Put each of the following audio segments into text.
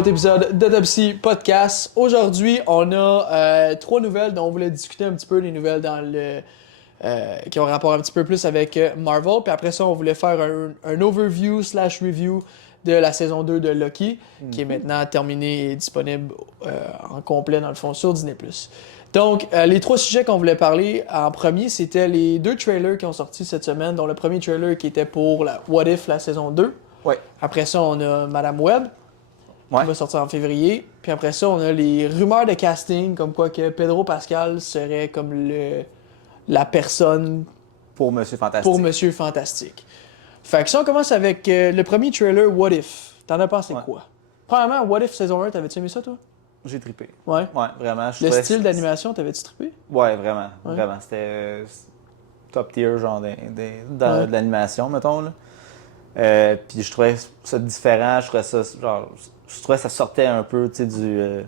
autre épisode d'Autopsy Podcast. Aujourd'hui, on a 3 nouvelles dont on voulait discuter un petit peu, les nouvelles qui ont rapport un petit peu plus avec Marvel. Puis après ça, on voulait faire un overview / review de la saison 2 de Loki, qui est maintenant terminée et disponible en complet, dans le fond, sur Disney+. Donc, les 3 sujets qu'on voulait parler en premier, c'était les 2 trailers qui ont sorti cette semaine, dont le premier trailer qui était pour la What If, la saison 2. Ouais. Après ça, on a Madame Web, Ouais. qui va sortir en février. Puis après ça, on a les rumeurs de casting, comme quoi que Pedro Pascal serait comme la personne Pour Monsieur Fantastique. pour Monsieur Fantastique. Fait que si on commence avec le premier trailer, What If, t'en as pensé Ouais. quoi? Premièrement, What If saison 1, t'avais-tu aimé ça, toi? J'ai trippé. Ouais. Ouais, vraiment. Le style d'animation, t'avais-tu trippé? Ouais, vraiment. Ouais. Vraiment. C'était top tier, genre, Ouais. de l'animation, mettons, là. Puis je trouvais ça différent. Je trouvais ça, genre, je trouvais que ça sortait un peu, tu sais, du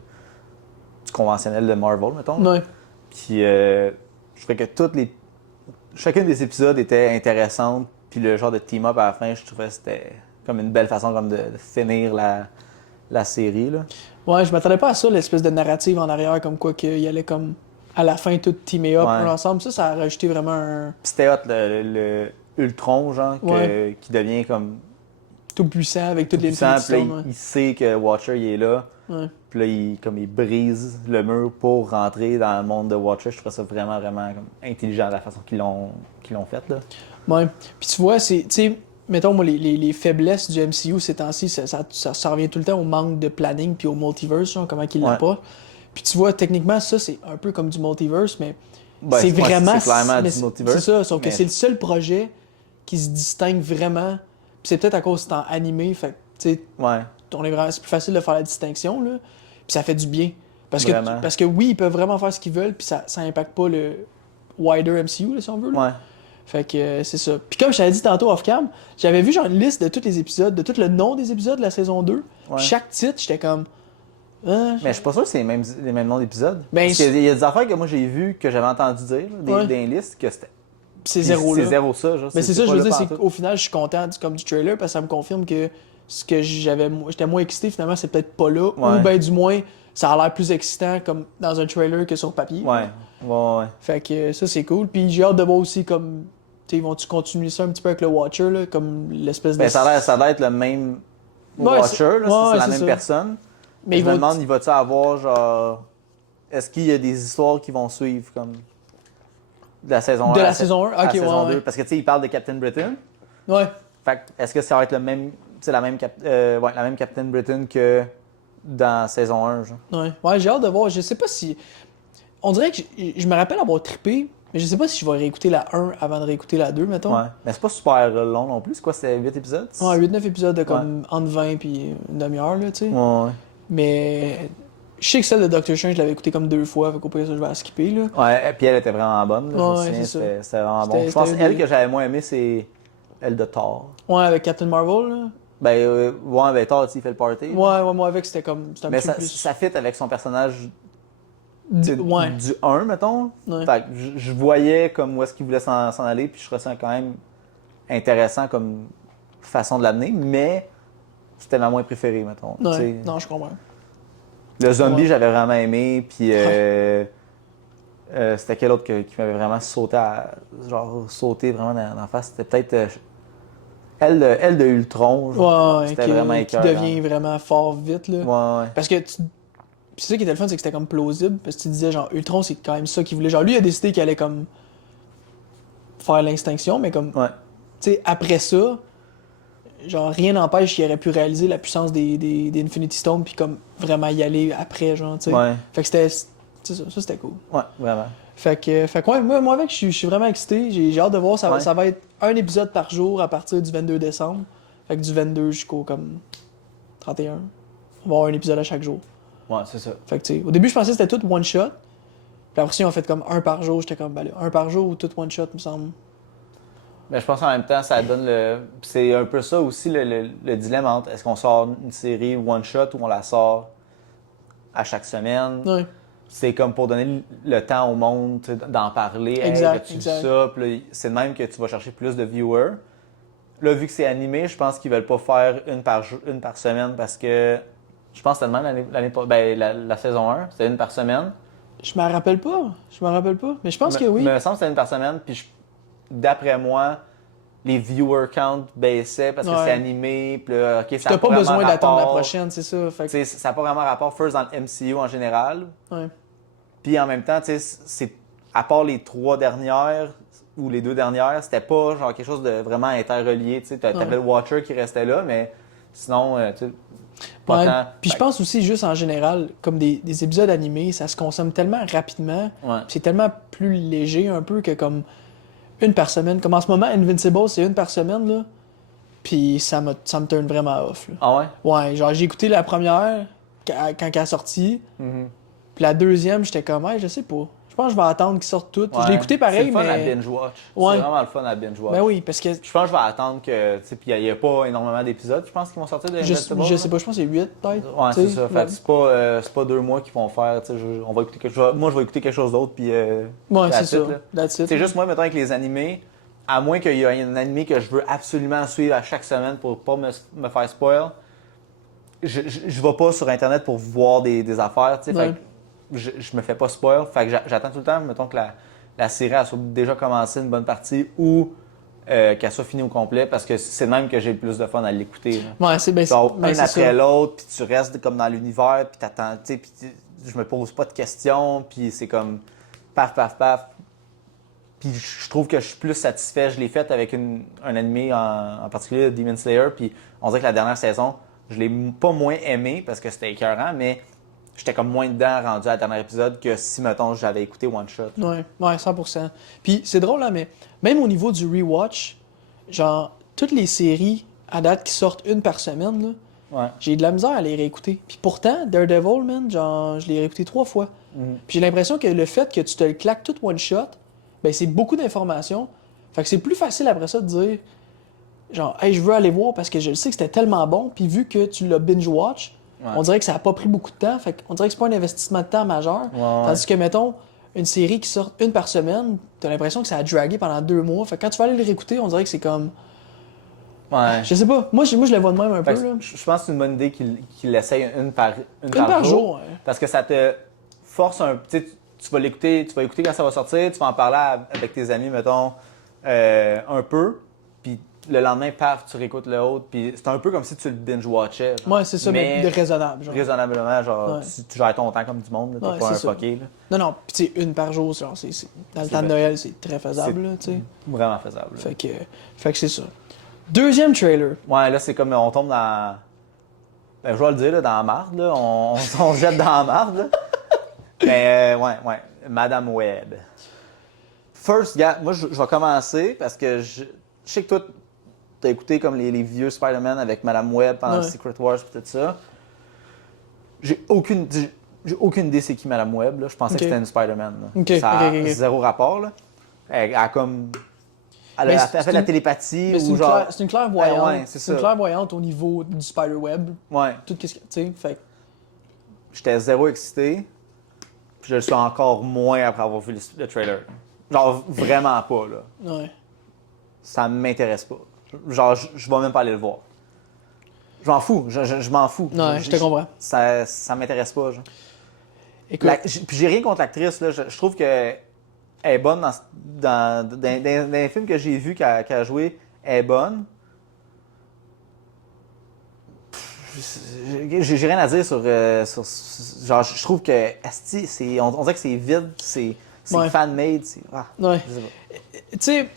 conventionnel de Marvel, mettons. Ouais. Puis je trouvais que chacun des épisodes était intéressante. Puis le genre de team-up à la fin, je trouvais que c'était comme une belle façon comme de finir la série, là. Ouais, je m'attendais pas à ça, l'espèce de narrative en arrière, comme quoi qu'il allait comme à la fin tout teamer up Ouais. ensemble. Ça a rajouté vraiment un Puis c'était hot, le Ultron, genre, Ouais. qui devient comme tout puissant avec toutes les puissant. Puis là, Stone, il sait que Watcher, il est là. ouais. Puis là, il brise le mur pour rentrer dans le monde de Watcher. Je trouve ça vraiment, vraiment comme, intelligent de la façon qu'ils l'ont fait, là. Ouais. Puis tu vois, tu sais, mettons, moi, les faiblesses du MCU ces temps-ci, ça revient tout le temps au manque de planning puis au multiverse, genre, comment qu'il l'a Ouais. pas. Puis tu vois, techniquement, ça, c'est un peu comme du multiverse, mais Ben, c'est ouais, vraiment... c'est clairement mais du multiverse. C'est ça, sauf que mais- c'est le seul projet qui se distingue vraiment. Puis c'est peut-être à cause que c'est en animé, fait que, tu sais, Ouais, c'est plus facile de faire la distinction, là. Puis ça fait du bien. Vraiment. Parce que oui, ils peuvent vraiment faire ce qu'ils veulent, puis ça impacte pas le wider MCU, là, si on veut, là. ouais. Fait que c'est ça. Puis comme je t'avais dit tantôt off-cam, j'avais vu genre une liste de tous les épisodes, de tout le nom des épisodes de la saison 2. Ouais. Puis chaque titre, j'étais comme... Ah, Mais je suis pas sûr que c'est les mêmes noms d'épisodes. Ben, Parce qu'il y a des affaires que moi j'ai vues, que j'avais entendu dire, là, Ouais. des listes, que c'était. c'est Puis zéro là. C'est zéro ça, genre. Mais c'est ça, je pas veux là dire, c'est pantoute. qu'au final, je suis content comme du trailer parce que ça me confirme que ce que j'étais moins excité, finalement, c'est peut-être pas là. Ouais. Ou ben du moins, ça a l'air plus excitant comme dans un trailer que sur papier. Ouais, ouais. Fait que ça, c'est cool. Puis j'ai hâte de voir aussi comme... Tu sais, vont-tu continuer ça un petit peu avec le Watcher, là, comme l'espèce de... Ben, ça a l'air être le même Ouais, Watcher, là, ouais, c'est la c'est même ça. personne. Mais Mais ils je me vont- demande, il va-tu avoir genre. Est-ce qu'il y a des histoires qui vont suivre comme. De la saison 1 De à la saison 1? à la Ok, saison ouais, 2? ouais. Parce que tu sais, il parle de Captain Britain. Ouais. Fait que, est-ce que ça va être le même. Tu sais, la même Captain Britain que dans saison 1, genre? Ouais, ouais, j'ai hâte de voir. Je sais pas si. On dirait que je me rappelle avoir trippé, mais je sais pas si je vais réécouter la 1 avant de réécouter la 2, mettons. Ouais. Mais c'est pas super long non plus. C'est quoi, c'était 8 épisodes? Ouais, 8-9 épisodes de comme entre 20 puis une demi-heure, là, tu sais. Ouais. Mais je sais que celle de Doctor Strange, je l'avais écouté comme 2 fois, fait qu'au pire, ça, je vais la skipper, là. Ouais, et puis elle était vraiment bonne. Là, je me Ouais, souviens, c'est ça. c'était vraiment C'était- bon. Je pense c'était qu'elle une que j'avais moins aimé, c'est elle de Thor. Ouais, avec Captain Marvel, là. Ben, ouais, ben Thor, tu sais, il fait le party. Ouais, moi avec, c'était comme. C'était un Mais petit peu ça, plus. ça fit avec son personnage tu sais, Ouais. du 1, mettons. Ouais. Fait que je voyais comme où est-ce qu'il voulait s'en aller, puis je trouvais ça quand même intéressant comme façon de l'amener, mais c'était ma moins préférée, mettons. Tu Ouais. sais. Non, je comprends. Le zombie, Ouais. j'avais vraiment aimé, puis c'était quel autre qui m'avait vraiment sauté vraiment dans la face? C'était peut-être elle de Ultron, genre. Ouais, C'était qui, vraiment qui écœurant. devient vraiment fort vite, là. Ouais, ouais. Parce que Puis c'est ça qui était le fun, c'est que c'était comme plausible. Parce que tu disais, genre, Ultron, c'est quand même ça qu'il voulait. Genre, lui, il a décidé qu'il allait comme faire l'extinction, mais comme, Ouais. tu sais, après ça, genre, rien n'empêche qu'il aurait pu réaliser la puissance des Infinity Stones, puis comme vraiment y aller après, genre, tu sais. Ouais. Fait que c'était. C'est ça, c'était cool. Ouais, vraiment. Fait que ouais, moi avec, je suis vraiment excité. J'ai hâte de voir. Ouais. Ça va être un épisode par jour à partir du 22 décembre. Fait que du 22 jusqu'au comme 31. On va avoir un épisode à chaque jour. Ouais, c'est ça. Fait que tu sais, au début, je pensais que c'était tout one shot. Puis après, ils ont fait comme un par jour. J'étais comme, ben là, un par jour ou tout one shot, me semble. Mais je pense qu'en même temps, ça donne le. C'est un peu ça aussi le dilemme entre est-ce qu'on sort une série one shot ou on la sort à chaque semaine. Ouais. C'est comme pour donner le temps au monde tu sais, d'en parler. Exact, Hey, as-tu vu exact. ça? Puis là, c'est de même que tu vas chercher plus de viewers. Là, vu que c'est animé, je pense qu'ils veulent pas faire une par semaine parce que Je pense que c'était le même ben, la saison 1, c'était une par semaine. Je m'en rappelle pas. Je m'en rappelle pas. Mais je pense que oui. Me semble que c'était une par semaine, puis d'après moi, les viewer count baissaient parce que c'est animé, puis là, OK, ça T'as n'a pas besoin vraiment d'attendre la rapport. prochaine, c'est ça. Fait que... Ça n'a pas vraiment rapport, first, dans le MCU en général. Ouais. Puis en même temps, c'est à part les 3 dernières ou les 2 dernières, c'était pas genre quelque chose de vraiment interrelié. Tu avais le Watcher qui restait là, mais sinon, tu sais, pas Ouais. tant. Puis je pense aussi, juste en général, comme des épisodes animés, ça se consomme tellement rapidement. Ouais. C'est tellement plus léger un peu que comme une par semaine. Comme en ce moment, Invincible, c'est une par semaine, là. Puis ça me turn vraiment off, là. Ah ouais? Ouais, genre j'ai écouté la première quand elle est sortie. Mm-hmm. Puis la deuxième, j'étais comme, hey, je sais pas. Je pense que je vais attendre qu'ils sortent toutes. Ouais. Je l'ai écouté pareil, c'est le fun mais. à binge-watch. Ouais. C'est vraiment le fun à binge-watch. Ben oui, parce que. Je pense que je vais attendre que. Tu sais, puis il n'y a pas énormément d'épisodes, je pense, qui vont sortir de Invincible. Je sais pas, je pense que c'est 8 peut-être. Ouais, c'est ça. Fait que Ouais. c'est pas 2 mois qu'ils vont faire. Tu sais, on va écouter quelque chose. Moi, je vais écouter quelque chose d'autre, puis. Ouais, c'est ça. That's it. C'est juste moi, mettons, avec les animés, à moins qu'il y ait un animé que je veux absolument suivre à chaque semaine pour pas me faire spoil, je vais pas sur Internet pour voir des affaires, tu sais. Ouais. Fait que je me fais pas spoil. Fait que j'attends tout le temps, mettons que la série elle soit déjà commencé une bonne partie ou qu'elle soit finie au complet parce que c'est le même que j'ai le plus de fun à l'écouter. Ouais, c'est bien Genre, un c'est après ça. l'autre, puis tu restes comme dans l'univers, puis t'attends, tu sais, puis je me pose pas de questions, puis c'est comme paf, paf, paf. Puis je trouve que je suis plus satisfait. Je l'ai fait avec un animé en particulier, Demon Slayer, puis on dirait que la dernière saison, je l'ai pas moins aimé parce que c'était écœurant, mais j'étais comme moins dedans rendu à la dernier épisode que si, mettons, j'avais écouté One Shot. Ouais, 100%. Puis c'est drôle, là, mais même au niveau du rewatch, genre, toutes les séries à date qui sortent une par semaine, là, Ouais. j'ai de la misère à les réécouter. Puis pourtant, Daredevil, man, genre, je l'ai réécouté 3 fois. Puis j'ai l'impression que le fait que tu te le claques tout one shot, ben c'est beaucoup d'informations. Fait que c'est plus facile après ça de dire, genre, hey, je veux aller voir parce que je sais que c'était tellement bon. Puis vu que tu l'as binge-watch, on dirait que ça a pas pris beaucoup de temps. Fait qu'on dirait que c'est pas un investissement de temps majeur. Tandis que, mettons, une série qui sort une par semaine, t'as l'impression que ça a dragué pendant 2 mois. Fait que quand tu vas aller le réécouter, on dirait que c'est comme. Ouais. Je sais pas. Moi, je le vois de même un peu. Là. Je pense que c'est une bonne idée qu'il l'essaye une par jour. Ouais. Parce que ça te force un. Tu vas l'écouter, tu vas écouter quand ça va sortir, tu vas en parler avec tes amis, mettons, un peu. Puis le lendemain, paf, tu réécoutes le autre. Puis c'est un peu comme si tu le binge-watchais. Ouais, c'est ça, mais de raisonnable. Genre. Raisonnablement, genre, si tu gères ton temps comme du monde, t'es pas un fucké. Non, puis tu sais, une par jour, genre, dans le temps de Noël, c'est très faisable, tu sais. Vraiment faisable. Fait que c'est ça. Deuxième trailer. Ouais, là, c'est comme on tombe dans. Ben, je vais le dire, là, dans la marde, là. On se jette dans la marde, là. Mais, ouais. Madame Web. First, gars, moi, je vais commencer parce que je sais que toi, t'as écouté comme les vieux Spider-Man avec Madame Web pendant Secret Wars et tout ça. J'ai aucune idée c'est qui Madame Web, là. Je pensais que c'était une Spider-Man. Ça a zéro rapport, là. Elle a comme. Elle a fait de la télépathie ou genre. C'est une clairvoyante. Ouais, c'est une clairvoyante au niveau du Spider-Web. Ouais. Tout ce que. Tu sais, fait. J'étais zéro excité. Puis je le suis encore moins après avoir vu le trailer. Genre, vraiment pas, là. Ouais. Ça m'intéresse pas. Genre, je vais même pas aller le voir. Je m'en fous. Je m'en fous. Ouais, je te comprends. Ça m'intéresse pas, genre. Écoute. Puis j'ai rien contre l'actrice, là. Je trouve que elle est bonne dans les films que j'ai vus qu'elle a joué. Elle est bonne. J'ai rien à dire sur genre, je trouve que asti, on dirait que c'est vide, c'est fan-made, ouais. Tu sais,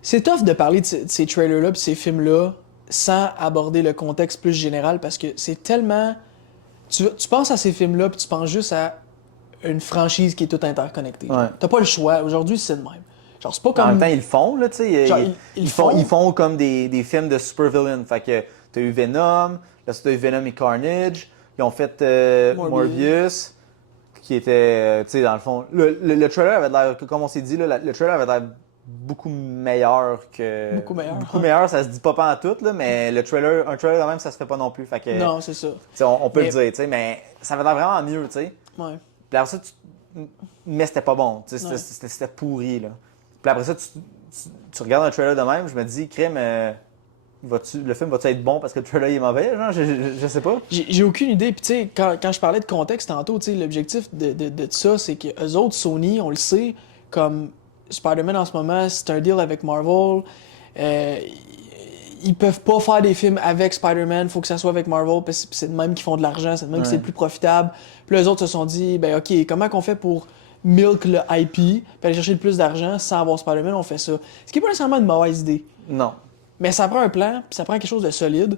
c'est tough de parler de ces trailers-là puis ces films-là sans aborder le contexte plus général parce que c'est tellement... Tu penses à ces films-là puis tu penses juste à une franchise qui est toute interconnectée. Ouais. T'as pas le choix. Aujourd'hui, c'est le même. Genre, c'est pas comme... En même temps, ils le font, là, tu sais. Genre, ils font comme des films de super-villains. Fait que t'as eu Venom, là, t'as eu Venom et Carnage. Ils ont fait Morbius, qui était, tu sais, dans le fond... Le trailer avait l'air, comme on s'est dit, là, le trailer avait l'air beaucoup meilleur que... Beaucoup meilleur. Beaucoup meilleur, ça se dit pas en tout, là, mais un trailer quand même, ça se fait pas non plus. Fait que, non, c'est ça. On peut le dire, tu sais, mais ça avait l'air vraiment mieux, tu sais. Ouais. Puis après ça, mais c'était pas bon. C'était pourri. Là. Puis après ça, tu regardes un trailer de même, je me dis, crème, le film va-tu être bon parce que le trailer est mauvais? Genre, je sais pas. J'ai aucune idée. Puis, tu sais, quand je parlais de contexte tantôt, tu sais, l'objectif de ça, c'est que eux autres, Sony, on le sait, comme Spider-Man en ce moment, c'est un deal avec Marvel. Euh, ils peuvent pas faire des films avec Spider-Man, faut que ça soit avec Marvel, parce que c'est de même qu'ils font de l'argent, c'est de même que c'est le plus profitable. Puis les autres se sont dit, ben ok, comment qu'on fait pour milk le IP, puis aller chercher le plus d'argent sans avoir Spider-Man, on fait ça. Ce qui est pas nécessairement une mauvaise idée. Non. Mais ça prend un plan, puis ça prend quelque chose de solide.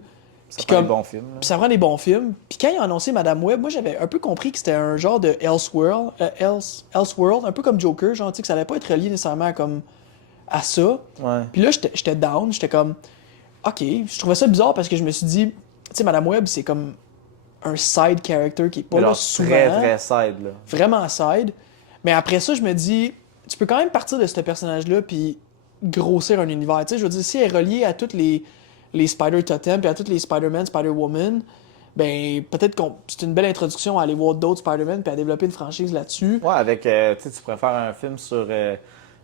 Ça Puis prend comme, des bons films. Là. puis ça prend des bons films. Puis quand ils ont annoncé Madame Web, moi j'avais un peu compris que c'était un genre de Elseworld, un peu comme Joker, genre tu sais que ça allait pas être relié nécessairement comme à ça. Ouais. Puis là j'étais down, j'étais comme OK, je trouvais ça bizarre parce que je me suis dit, tu sais Madame Web, c'est comme un side character qui est pas Mais là genre, souvent, très side, là. vraiment side. Mais après ça, je me dis, tu peux quand même partir de ce personnage-là puis grossir un univers. Tu sais, je veux dire, si elle est reliée à toutes les Spider-Totem puis à toutes les Spider-Man, Spider-Woman, ben peut-être que c'est une belle introduction à aller voir d'autres Spider-Man puis à développer une franchise là-dessus. Ouais, avec, tu sais, tu pourrais faire un film sur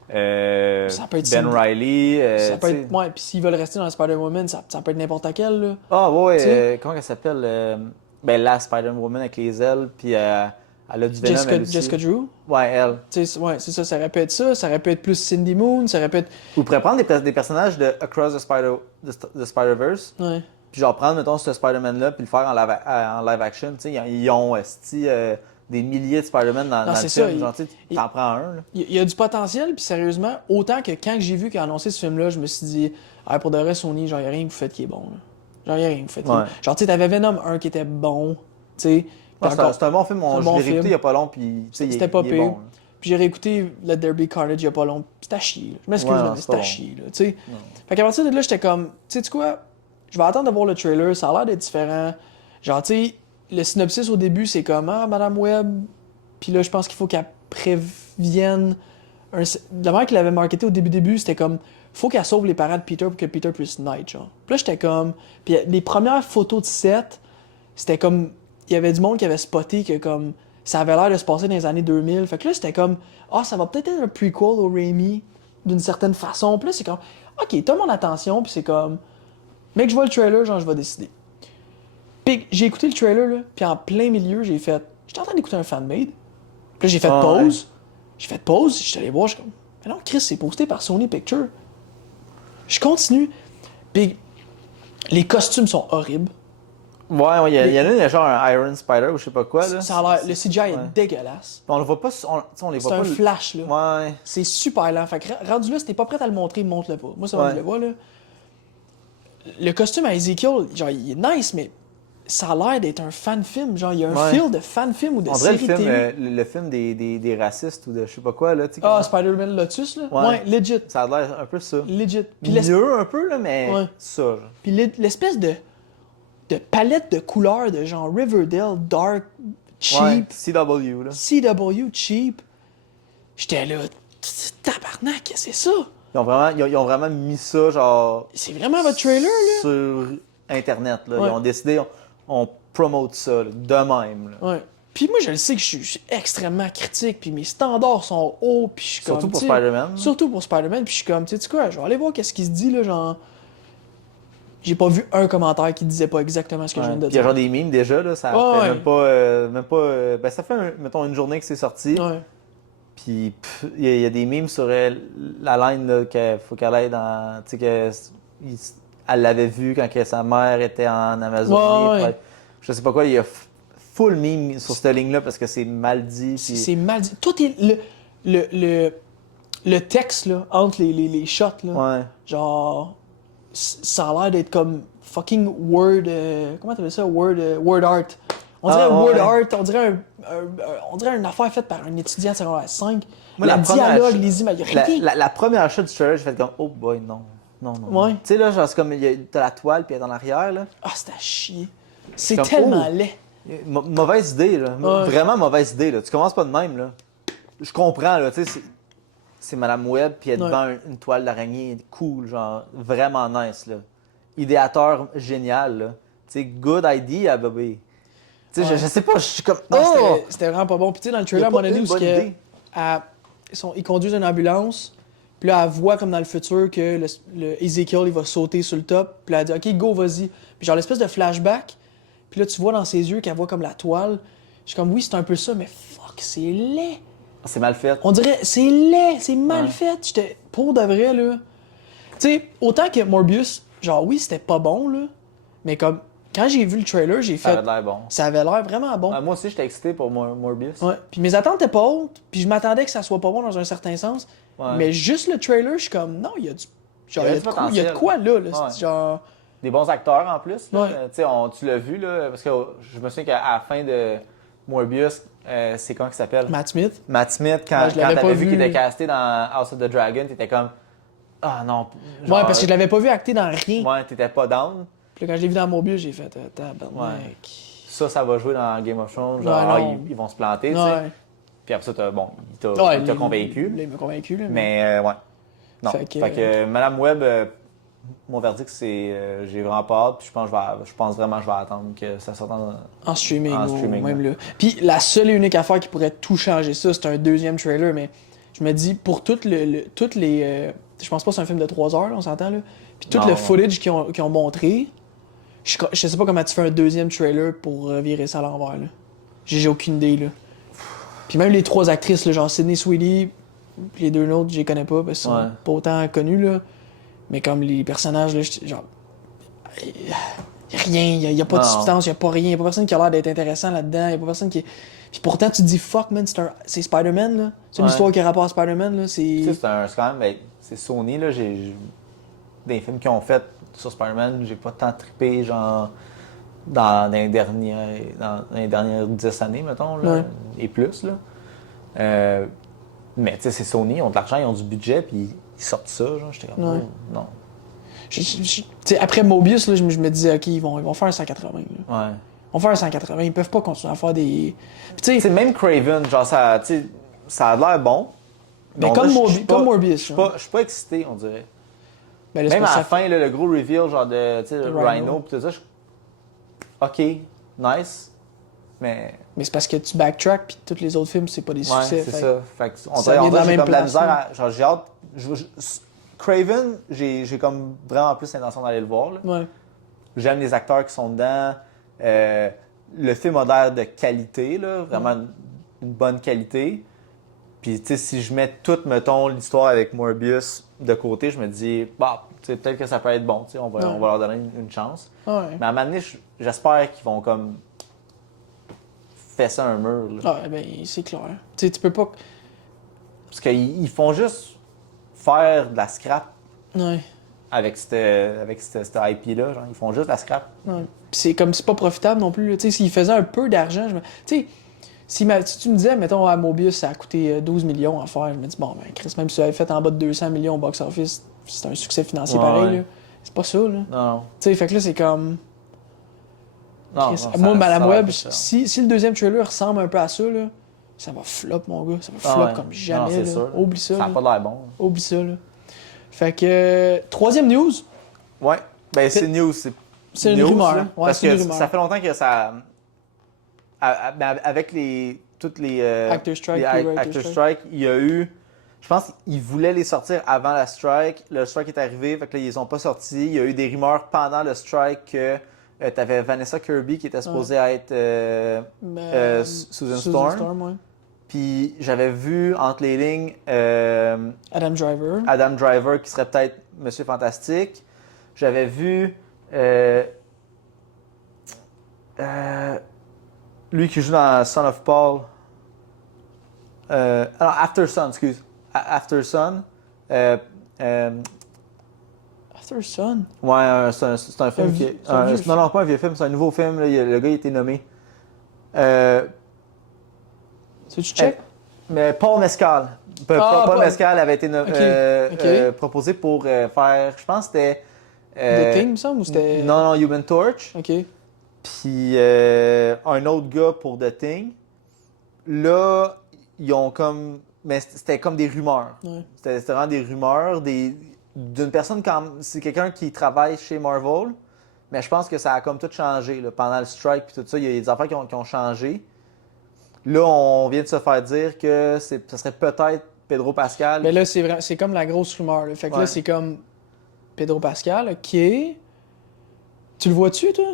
Ça peut être Ben Cindy. Riley. Ça peut tu sais. être, ouais, puis s'ils veulent rester dans Spider-Woman, ça peut être n'importe quel, là. Ah, ouais, Tu sais. comment elle s'appelle? Ben, la Spider-Woman avec les ailes, puis elle a du venom, elle aussi. Jessica Drew. Ouais, elle. Tu sais, ouais, c'est ça, ça aurait pu être ça aurait pu être plus Cindy Moon, ça aurait pu être. Vous pourrez prendre des personnages de Across the Spider-Verse, Ouais. puis genre prendre, mettons, ce Spider-Man-là, puis le faire en live action. Tu sais, ils ont des milliers de Spider-Man dans le c'est ça, film. Genre, tu sais, t'en prends un, là. Il y a du potentiel, puis sérieusement, autant que quand j'ai vu qu'ils ont annoncé ce film-là, je me suis dit, ah, pour de vrai, Sony, genre, y'a rien que vous faites qui est bon, là. Genre, y'a rien que vous faites qui est Ouais. bon. Genre, tu sais, t'avais Venom 1 qui était bon, tu sais. Ouais, Puis c'est un bon film, c'est un je bon l'ai réécouté film. il y a pas long, puis tu sais, C'était pas il est pire. bon. Là. Puis j'ai réécouté Let There Be Carnage il y a pas long, c'était à chier, là. Je m'excuse, Ouais, là, non, mais c'est c'était pas à bon. chier, là, tu sais. Fait qu'à partir de là, j'étais comme, tu sais quoi, je vais attendre de voir le trailer, ça a l'air d'être différent. Genre, tu sais, le synopsis au début, c'est comme, ah, Madame Web, puis là, je pense qu'il faut qu'elle prévienne. La manière qu'il avait marketé au début, c'était comme, faut qu'elle sauve les parents de Peter pour que Peter puisse naître, genre. Puis là, j'étais comme, puis les premières photos de set, c'était comme, il y avait du monde qui avait spoté que comme, ça avait l'air de se passer dans les années 2000. Fait que là, c'était comme, ah, ça va peut-être être un prequel au Raimi, d'une certaine façon. Puis là, c'est comme, ok, t'as mon attention, puis c'est comme, mec, je vois le trailer, genre, je vais décider. Puis j'ai écouté le trailer, là, puis en plein milieu, j'étais en train d'écouter un fan-made. Puis là, j'ai fait pause. J'ai fait pause, j'étais allé voir, je suis comme, mais non, Chris, c'est posté par Sony Pictures. Je continue. Puis les costumes sont horribles. Ouais, il y en a une, genre un Iron Spider ou je sais pas quoi. Là. Ça a l'air, le CGI est Ouais. dégueulasse. On le voit pas, on les C'est voit un pas. flash, là. Ouais. C'est super lent. Fait que rendu là, si t'es pas prêt à le montrer, montre-le pas. Moi, ça va, Ouais. je le vois, là. Le costume à Ezekiel, genre, il est nice, mais ça a l'air d'être un fan-film. Genre, il y a un Ouais. feel de fan-film ou de On dirait série télé. le film des racistes ou de je sais pas quoi. Là, tu sais, Ah, Spider-Man Lotus, là? Ouais. Ouais, legit. Ça a l'air un peu ça. Legit. Puis Mieux un peu, là, mais Ouais. ça. Genre. puis l'espèce de palette de couleurs de genre Riverdale, dark, cheap, Ouais, CW. Là. CW, cheap. J'étais là, tabarnak, c'est ça? Ils ont vraiment mis ça, genre. C'est vraiment votre trailer, là? Sur Internet. Là. Ouais. Ils ont décidé, on promote ça, là, de même. Là. Ouais. Puis moi, je le sais que je suis extrêmement critique, puis mes standards sont hauts, puis je suis comme... Surtout pour tu sais, Spider-Man. Surtout pour Spider-Man, puis je suis comme, tu sais quoi, je vais aller voir qu'est-ce qui se dit, là, genre... J'ai pas vu un commentaire qui disait pas exactement ce que je viens de Puis il y a dire. genre des memes déjà, là, ça Ouais, fait ouais. même pas ben ça fait, mettons, une journée que c'est sorti. Ouais. Puis il y a des memes sur la line là, qu'il faut qu'elle aille dans. Tu sais, elle l'avait vu quand que sa mère était en Amazonie. Ouais, ouais. Puis, je sais pas quoi, il y a full meme sur cette ligne-là parce que c'est mal dit. Puis... C'est mal dit. Tout est... Le texte, là, entre les shots, là, Ouais. genre... Ça a l'air d'être comme fucking Word... comment t'appelles ça? Word art. On dirait un Word art, on dirait une affaire faite par un étudiant de secondaire 5. Moi, le la première dialogue, ch- les images, il y a rien. La première shot du trailer, j'ai fait comme, oh boy, non. Non, non. non. Ouais. Tu sais, là, genre, c'est comme, t'as la toile, puis elle est dans l'arrière, là. Ah, c'est à chier. C'est Comme, tellement oh. laid. Mauvaise idée, là. Ouais. Vraiment mauvaise idée, là. Tu commences pas de même, là. Je comprends, là, tu sais, c'est Madame Web, puis elle est Ouais. devant une toile d'araignée cool, genre, vraiment nice, là. Idéateur génial, là. Tu sais, good idea, baby. Tu sais, Ouais. je sais pas, je suis comme, Non, oh! c'était vraiment pas bon. Puis tu sais, dans le Il y trailer, a à un moment pas donné, une où bonne idée. ils conduisent une ambulance, Puis là, elle voit comme dans le futur que le Ezekiel, il va sauter sur le top. Puis là, elle dit, OK, go, vas-y. Puis genre, l'espèce de flashback. Puis là, tu vois dans ses yeux qu'elle voit comme la toile. Je suis comme, oui, c'est un peu ça, mais fuck, c'est laid. C'est mal fait. On dirait, c'est laid, c'est mal Ouais. fait. J'étais, pour de vrai, là. Tu sais, autant que Morbius, genre, oui, c'était pas bon, là. Mais comme, quand j'ai vu le trailer, j'ai Ça fait. avait l'air bon. Ça avait l'air vraiment bon. Moi aussi, j'étais excité pour Morbius. Ouais. Puis mes attentes étaient pas hautes, puis je m'attendais que ça soit pas bon dans un certain sens. Ouais. Mais juste le trailer, je suis comme, non, il y a du. Genre, Il y a il y a du de quoi, il y a de potentiel. quoi là. Ouais. C'est genre. Des bons acteurs en plus. Là. Ouais. Tu sais, tu l'as vu, là, parce que je me souviens qu'à la fin de Morbius, c'est comment il s'appelle? Matt Smith. Matt Smith, quand, Ouais, je quand l'avais pas t'avais vu vu. qu'il était casté dans House of the Dragon, t'étais comme ah non. Ouais, parce que je l'avais pas vu acter dans rien. Ouais, t'étais pas down. Puis là, quand je l'ai vu dans Morbius, j'ai fait, tabarnak. Ouais. Ça va jouer dans Game of Thrones. Genre, Ouais, non. ils vont se planter, tu sais. Ouais. Puis après ça, il t'a Ouais, convaincu. Là, il m'a convaincu, là. Mais ouais. Non. Fait Fait que- que, Madame Web, mon verdict, c'est j'ai vraiment pas hâte. Puis je pense vraiment que je vais attendre que ça sorte En streaming, En ou streaming, même ouais. là. Puis la seule et unique affaire qui pourrait tout changer ça, c'est un deuxième trailer, mais je me dis, pour toutes les. Je pense pas que c'est un film de 3 heures, là, on s'entend, là. Puis tout Non, le non. footage qu'ils ont montré, je sais pas comment tu fais un deuxième trailer pour virer ça à l'envers, là. J'ai aucune idée, là. Puis même les 3 actrices, là, genre Sydney Sweeney, puis les 2 autres, je les connais pas, parce qu'ils sont Ouais. pas autant connus, là. Mais comme les personnages, là, genre. Y a rien, y a pas de Non. substance, y a pas rien, y a pas personne qui a l'air d'être intéressant là-dedans, y a pas personne qui. Puis pourtant, tu te dis, fuck, man, c'est Spider-Man, là. C'est une Ouais. histoire qui a rapport à Spider-Man, là. Tu sais, C'est. c'est quand même, ben, c'est Sony, là, des films qu'ils ont fait sur Spider-Man, j'ai pas tant trippé, genre, dans les dernières 10 années, mettons, là, Ouais. et plus, là. Mais, tu sais, c'est Sony, ils ont de l'argent, ils ont du budget, puis ils sortent ça, genre, j'étais comme, Ouais. oh, non. Tu sais, après Mobius, là, je me disais, ok, ils vont faire un 180, là. Ouais. Ils vont faire un 180, ils peuvent pas continuer à faire des. Puis tu Tu sais, sais, même Craven, genre, ça, tu sais, ça a l'air bon. ben, on comme, dirait, je suis pas- Morbius, Je suis genre. pas, je suis pas excité, on dirait. Ben, là, c'est Même à parce la que ça fin, là, le gros reveal, genre de, tu sais, De Rhino, Rhino. pis tout ça, OK, nice, mais... Mais c'est parce que tu backtrack, puis tous les autres films, c'est pas des Ouais, succès. c'est fait ça. Fait que on ça dirait, vient de la j'ai même comme de la place, misère là. à... Genre, j'ai hâte... Craven, j'ai comme vraiment plus l'intention d'aller le voir, là. que- Ouais. J'aime les acteurs qui sont dedans. Le film a l'air de qualité, là, vraiment une bonne qualité. Puis, tu sais, si je mets toute, mettons, l'histoire avec Morbius de côté, je me dis, bah, tu sais, peut-être que ça peut être bon, tu sais, on va leur donner une chance. Ouais. Mais à un moment donné, j'espère qu'ils vont comme fesser un mur, là. Ah, ben, c'est clair. Tu sais, tu peux pas. Parce qu'ils font juste faire de la scrap Ouais. avec cette IP-là, genre, ils font juste de la scrap. Ouais. Puis c'est comme c'est pas profitable non plus. là. Tu sais, s'ils faisaient un peu d'argent, tu sais, si tu me disais, mettons, à Mobius, ça a coûté 12 millions à faire, je me dis, bon, ben, Chris, même si tu avais fait en bas de 200 millions au box-office, c'est un succès financier Ouais, pareil, ouais. là. C'est pas ça, là. Tu Non, sais, fait que là, c'est comme. non. Chris, non, moi, Madame ça a l'air Web, que ça. si le deuxième trailer ressemble un peu à ça, là, ça va flop, mon gars. Ça va flop ouais. comme Non, jamais, c'est là. sûr, là. Oublie ça, Ça là. n'a pas l'air bon. Oublie ça, là. Fait que, troisième news, Ouais, ben c'est news. c'est une news, rumeur. là, Ouais, parce c'est une que rumeur. ça fait longtemps que ça. Ben, avec toutes les. Actor strike, les pre-writer Actor strike. strike, il y a eu. Je pense qu'ils voulaient les sortir avant la strike. Le strike est arrivé, fait que là, ils les ont pas sortis. Il y a eu des rumeurs pendant le strike que t'avais Vanessa Kirby qui était supposée être Ben, Susan Storm. ouais. Puis j'avais vu entre les lignes Adam Driver. Adam Driver qui serait peut-être Monsieur Fantastique. J'avais vu lui qui joue dans Son of Paul. Alors, After Sun, excuse. After Sun. After Sun. Ouais, c'est un film qui. c'est un vieux Non, non, pas un vieux film, c'est un nouveau film. Là, le gars il a été nommé. Tu check? Mais Paul Mescal. Paul Paul. Mescal avait été Ok. proposé pour faire. Je pense que c'était. The Thing, il me semble, ou c'était. Non, non, Human Torch. Ok. Puis un autre gars pour The Thing. Là, ils ont comme. Mais c'était comme des rumeurs. Ouais. C'était vraiment des rumeurs d'une personne quand c'est quelqu'un qui travaille chez Marvel. Mais je pense que ça a comme tout changé là, pendant le strike puis tout ça. Il y a des affaires qui ont changé. Là, on vient de se faire dire que ça serait peut-être Pedro Pascal. Mais là, c'est comme la grosse rumeur. Là. Fait que là, c'est comme Pedro Pascal, OK. Tu le vois-tu, toi?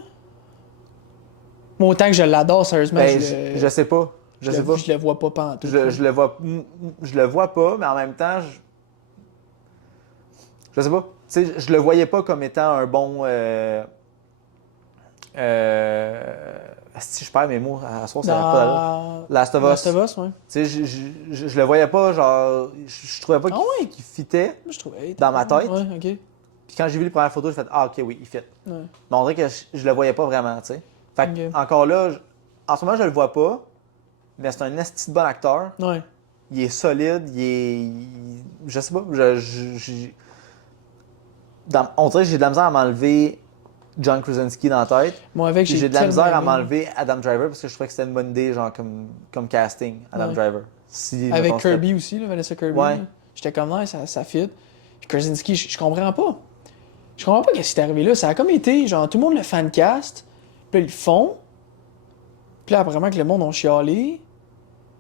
Moi, autant que je l'adore, sérieusement, Ben, je sais pas. Je sais pas. Je le vois pas pantoute. Je le vois pas, mais en même temps, je sais pas. Tu sais, je le voyais pas comme étant un bon. Si je perds mes mots, à soir, ça va pas. Last of Us. Last of Us, ouais. Tu sais, je le voyais pas, genre. Je trouvais pas qu'il fitait Moi, je trouvais. dans ma tête. Ouais, OK. Puis quand j'ai vu les premières photos, j'ai fait ah, ok, oui, il fit. Ouais. Mais on dirait que je le voyais pas vraiment, tu sais. Fait que, Ok. encore là, en ce moment, je le vois pas, mais c'est un esti de bon acteur. Ouais. Il est solide, je sais pas, on dirait que j'ai de la misère à m'enlever John Krasinski dans la tête. Moi, avec, J'ai de la misère à aimé. m'enlever Adam Driver parce que je trouvais que c'était une bonne idée, genre comme casting, Adam Driver. Si, Avec mettons, Kirby aussi, là, Vanessa Kirby. Ouais. Là. J'étais comme, non, ça fit. Puis Krasinski, je comprends pas. Je comprends pas qu'est-ce qui est arrivé là. Ça a comme été, genre, tout le monde le fancast, puis là, ils le font. Puis là, apparemment que le monde ont chialé.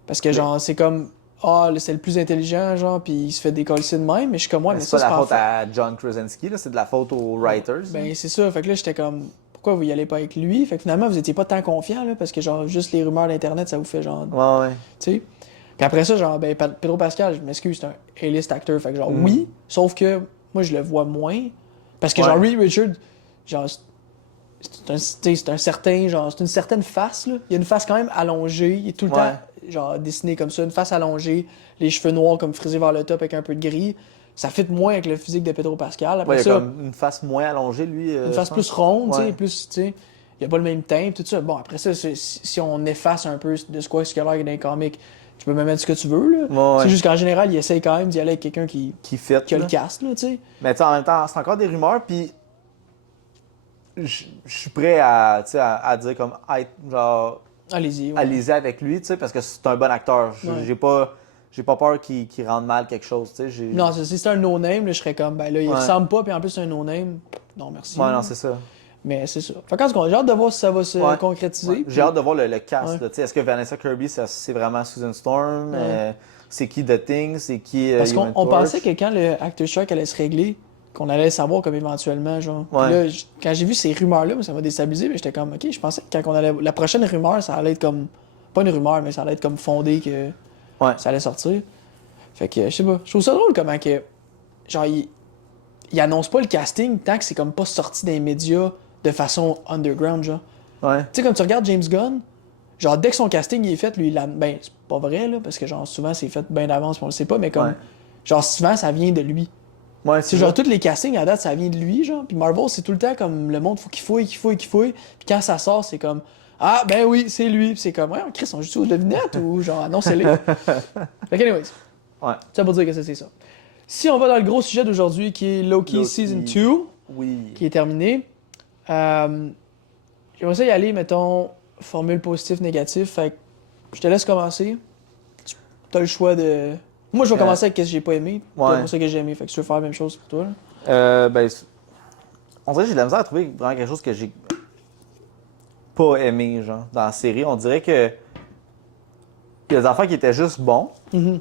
Parce que, genre, c'est comme, là, c'est le plus intelligent, genre, puis il se fait décoller de même. Mais je suis comme, ouais, mais c'est ça, pas c'est la faute pas à John Krasinski, là, c'est de la faute aux writers. Ben, c'est ça. Fait que là, j'étais comme, pourquoi vous y allez pas avec lui? Fait que finalement, vous étiez pas tant confiant, là, parce que, genre, juste les rumeurs d'Internet, ça vous fait, genre, Ouais. tu sais. Puis après ça, genre, ben, Pedro Pascal, je m'excuse, c'est un A-list acteur. Fait que, genre, oui, sauf que moi, je le vois moins. Parce que, genre, Reed Richards, genre, c'est un certain, genre, c'est une certaine face, là. Il y a une face quand même allongée. Il est tout le temps, genre, dessiné comme ça, une face allongée, les cheveux noirs comme frisés vers le top avec un peu de gris. Ça fit moins avec le physique de Pedro Pascal. Après il a ça, comme une face moins allongée, lui. une face plus ronde, tu Ouais. sais, plus, tu sais. Il a pas le même teint, tout ça. Bon, après ça, si on efface un peu de ce qu'il a l'air dans les comics, tu peux me mettre ce que tu veux, là. Ouais. C'est juste qu'en général, il essaye quand même d'y aller avec quelqu'un qui Fit. a là. le cast, là, tu sais. Mais tu sais, en même temps, c'est encore des rumeurs, puis je suis prêt à, tu sais, à dire comme, genre, Allez-y, ouais. allez-y avec lui, tu sais, parce que c'est un bon acteur. Ouais. J'ai pas peur qu'il rende mal quelque chose, tu sais. Non, si c'était un no-name, là, je serais comme, ben là, il Ouais. ressemble pas, puis en plus, c'est un no-name. Non, merci. Ouais, non, c'est ça. Mais c'est ça. Fait qu'en tout cas, j'ai hâte de voir si ça va se Ouais. concrétiser. Ouais. puis- J'ai hâte de voir le cast, Ouais. là, tu sais. Est-ce que Vanessa Kirby, c'est vraiment Susan Storm? Ouais. C'est qui The Thing? C'est qui Parce Human qu'on Torch? pensait que quand le Actor Strike allait se régler, qu'on allait savoir comme éventuellement, genre. Puis Ouais. là, quand j'ai vu ces rumeurs-là, moi, ça m'a déstabilisé, mais j'étais comme, ok, je pensais que quand on allait. La prochaine rumeur, ça allait être comme. Pas une rumeur, mais ça allait être comme fondé que Ouais. ça allait sortir. Fait que, je sais pas. Je trouve ça drôle comment que. Genre, il annonce pas le casting tant que c'est comme pas sorti des médias de façon underground, genre. Ouais. Tu sais, comme tu regardes James Gunn, genre, dès que son casting il est fait, lui, ben, c'est pas vrai, là, parce que, genre, souvent, c'est fait bien d'avance, puis on le sait pas, mais comme. Ouais. Genre, souvent, ça vient de lui. Ouais, C'est genre, tous les castings à date, ça vient de lui, genre. Puis Marvel, c'est tout le temps comme le monde, faut qu'il fouille. Puis quand ça sort, c'est comme, ah, ben oui, c'est lui. Puis c'est comme, ouais, Chris, on joue aux devinettes ou genre, annoncez-les. Fait que, anyways. Ouais. Ça pour dire que c'est ça. Si on va dans le gros sujet d'aujourd'hui, qui est Loki Season 2, Oui. qui est terminé, j'aimerais ça y aller, mettons, formule positif-négatif. Fait que je te laisse commencer. Tu as le choix de. Moi, je vais commencer avec ce que j'ai pas aimé. Ouais. Moi, ce que j'ai aimé. Fait que tu veux faire la même chose pour toi. Là. Ben, on dirait que j'ai de la misère à trouver vraiment quelque chose que j'ai pas aimé, genre, dans la série. On dirait que il y a des affaires qui étaient juste bons. Mhm.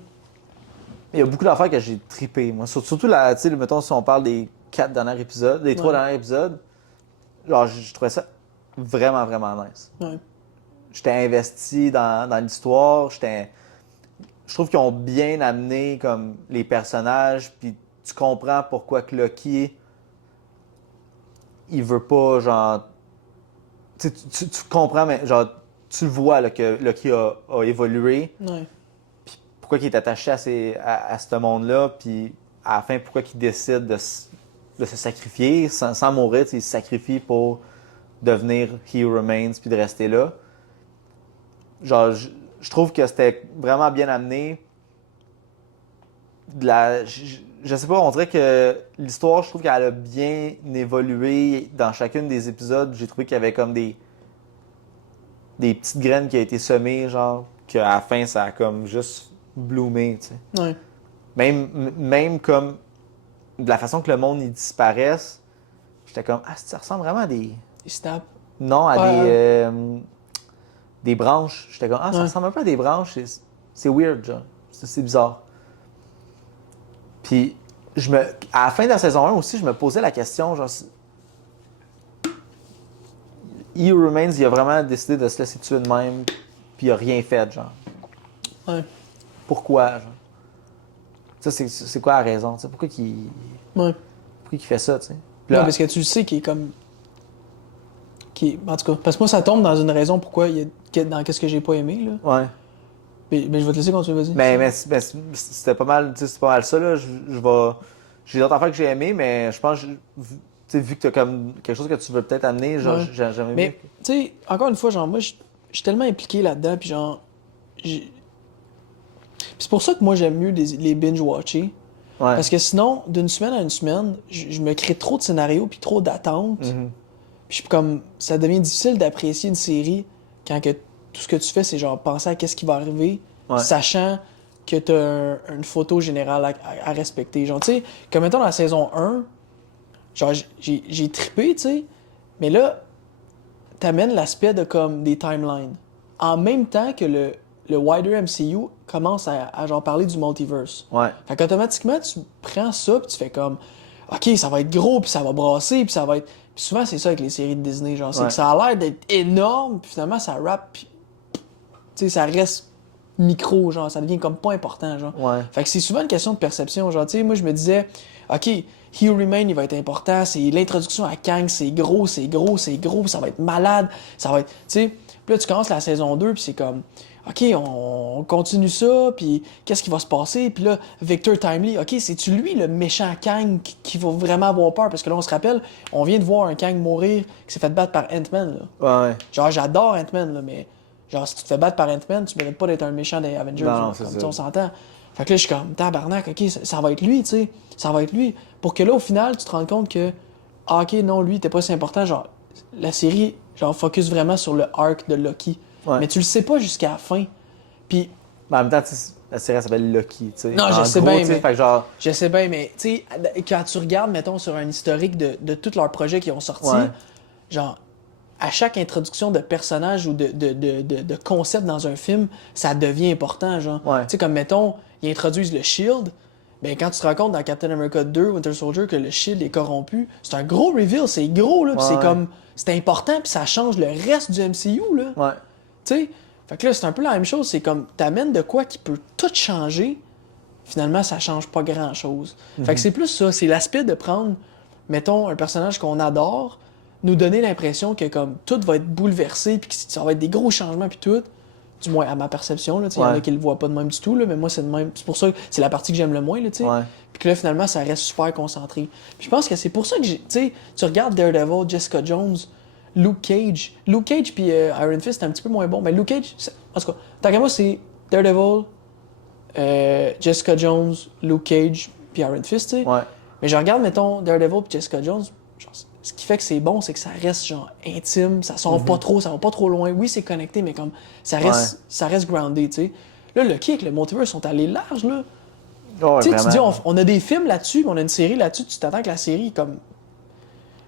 Il y a beaucoup d'affaires que j'ai trippé, moi. Surtout, là, tu sais, mettons, si on parle des 4 derniers épisodes, des 3 Ouais. derniers épisodes, genre, je trouvais ça vraiment, vraiment nice. Ouais. J'étais investi dans l'histoire, je trouve qu'ils ont bien amené, comme, les personnages, puis tu comprends pourquoi que Loki, il veut pas, genre... Tu sais, tu comprends, mais genre, tu le vois, là, que Loki a évolué, Ouais. pourquoi il est attaché à ce monde-là, puis à la fin, pourquoi il décide de se sacrifier sans mourir, tu sais, il se sacrifie pour devenir He Remains, puis de rester là. Genre, je trouve que c'était vraiment bien amené. Je sais pas, on dirait que l'histoire, je trouve qu'elle a bien évolué dans chacune des épisodes. J'ai trouvé qu'il y avait comme des petites graines qui ont été semées, genre, qu'à la fin, ça a comme juste bloomé, tu sais. Ouais. Même comme de la façon que le monde y disparaisse, j'étais comme, ah, ça ressemble vraiment à des... Il se tape. Non, à Ouais. des branches. J'étais comme, ah, ça Ouais. ressemble un peu à des branches. C'est weird, genre. C'est bizarre. Puis, à la fin de la saison 1 aussi, je me posais la question, genre, He Who Remains, il a vraiment décidé de se laisser tuer de même, puis il a rien fait, genre. Ouais. Pourquoi, genre? Ça, c'est quoi la raison? Tu sais, pourquoi il fait ça, tu sais? Puis Ouais, là, parce que tu le sais qu'il est comme. En tout cas, parce que moi, ça tombe dans une raison pourquoi dans qu'est-ce que j'ai pas aimé, là. ouais. Mais je vais te laisser continuer, vas-y. Mais c'était pas mal, tu sais, c'est pas mal ça, là. J'ai d'autres affaires que j'ai aimées, mais je pense, tu sais, vu que t'as comme quelque chose que tu veux peut-être amener, genre, Ouais. j'ai jamais Mais, vu. tu sais, encore une fois, genre, moi, je suis tellement impliqué là-dedans, puis genre. Puis c'est pour ça que moi, j'aime mieux les binge-watcher. Ouais. Parce que sinon, d'une semaine à une semaine, je me crée trop de scénarios, puis trop d'attentes. Mhm. Puis comme, ça devient difficile d'apprécier une série quand que tout ce que tu fais, c'est genre penser à qu'est-ce qui va arriver, Ouais. sachant que t'as une photo générale à respecter. Genre, tu sais, comme mettons dans la saison 1, genre, j'ai trippé, tu sais, mais là, t'amènes l'aspect de comme des timelines. En même temps que le wider MCU commence à genre parler du multiverse. Ouais. Fait qu'automatiquement, tu prends ça puis tu fais comme OK, ça va être gros puis ça va brasser puis ça va être. Puis souvent, c'est ça avec les séries de Disney, genre, c'est Ouais. que ça a l'air d'être énorme puis finalement, ça rappe puis tu sais, ça reste micro, genre, ça devient comme pas important, genre. Ouais. Fait que c'est souvent une question de perception, genre, tu sais, moi, je me disais, OK, He Who Remain, il va être important, c'est l'introduction à Kang, c'est gros, c'est gros, c'est gros, ça va être malade, ça va être, tu sais, puis là, tu commences la saison 2, puis c'est comme, OK, on continue ça, puis qu'est-ce qui va se passer? Puis là, Victor Timely, OK, c'est-tu lui le méchant Kang qui va vraiment avoir peur? Parce que là, on se rappelle, on vient de voir un Kang mourir qui s'est fait battre par Ant-Man, là. Ouais, ouais. Genre, j'adore Ant-Man, là, mais genre, si tu te fais battre par Ant-Man, tu mérites pas d'être un méchant des Avengers, Non, là, non, c'est comme ça. tu on s'entend. Fait que là, je suis comme, tabarnak, OK, ça va être lui, tu sais. Ça va être lui. Pour que là, au final, tu te rends compte que, ah, OK, non, lui, t'es pas si important. Genre, la série, genre, focus vraiment sur le arc de Loki. Ouais. Mais tu le sais pas jusqu'à la fin. Puis, Mais en même temps, tu sais, la série elle s'appelle Lucky, tu sais. non, je En sais gros, bien, tu sais, mais- fait que genre, je sais bien, mais tu sais, quand tu regardes, mettons, sur un historique de tous leurs projets qui ont sorti, Ouais. genre, à chaque introduction de personnage ou de concept dans un film, ça devient important, genre. Ouais. Tu sais, comme, mettons, ils introduisent le Shield, ben quand tu te rends compte dans Captain America 2, Winter Soldier, que le Shield est corrompu, c'est un gros reveal, c'est gros, là, pis c'est Ouais. comme, c'est important, puis ça change le reste du MCU, là. ouais. Tu sais, fait que là, c'est un peu la même chose, c'est comme, t'amènes de quoi qui peut tout changer, finalement, ça change pas grand-chose. Fait que c'est plus ça, c'est l'aspect de prendre, mettons, un personnage qu'on adore, nous donner l'impression que comme tout va être bouleversé, puis que ça va être des gros changements, puis tout. Du moins, à ma perception, là, il y en a Ouais. qui le voient pas de même du tout, là, mais moi, c'est de même. C'est pour ça que c'est la partie que j'aime le moins, là, tu sais. Ouais. Puis que là, finalement, ça reste super concentré. Puis je pense que c'est pour ça que, tu sais, tu regardes Daredevil, Jessica Jones, Luke Cage. Luke Cage puis Iron Fist, c'est un petit peu moins bon, mais Luke Cage, en tout cas, tant qu'à moi, c'est Daredevil, Jessica Jones, Luke Cage, puis Iron Fist, tu sais. Ouais. Mais je regarde, mettons, Daredevil puis Jessica Jones, genre, ce qui fait que c'est bon, c'est que ça reste, genre, intime, ça sort pas trop, ça va pas trop loin. Oui, c'est connecté, mais comme, ça reste groundé, tu sais. Là, le kick, le multiverse sont allés large, là. Ouais, Tu sais, tu dis, vraiment. on a des films là-dessus, mais on a une série là-dessus, tu t'attends que la série, comme.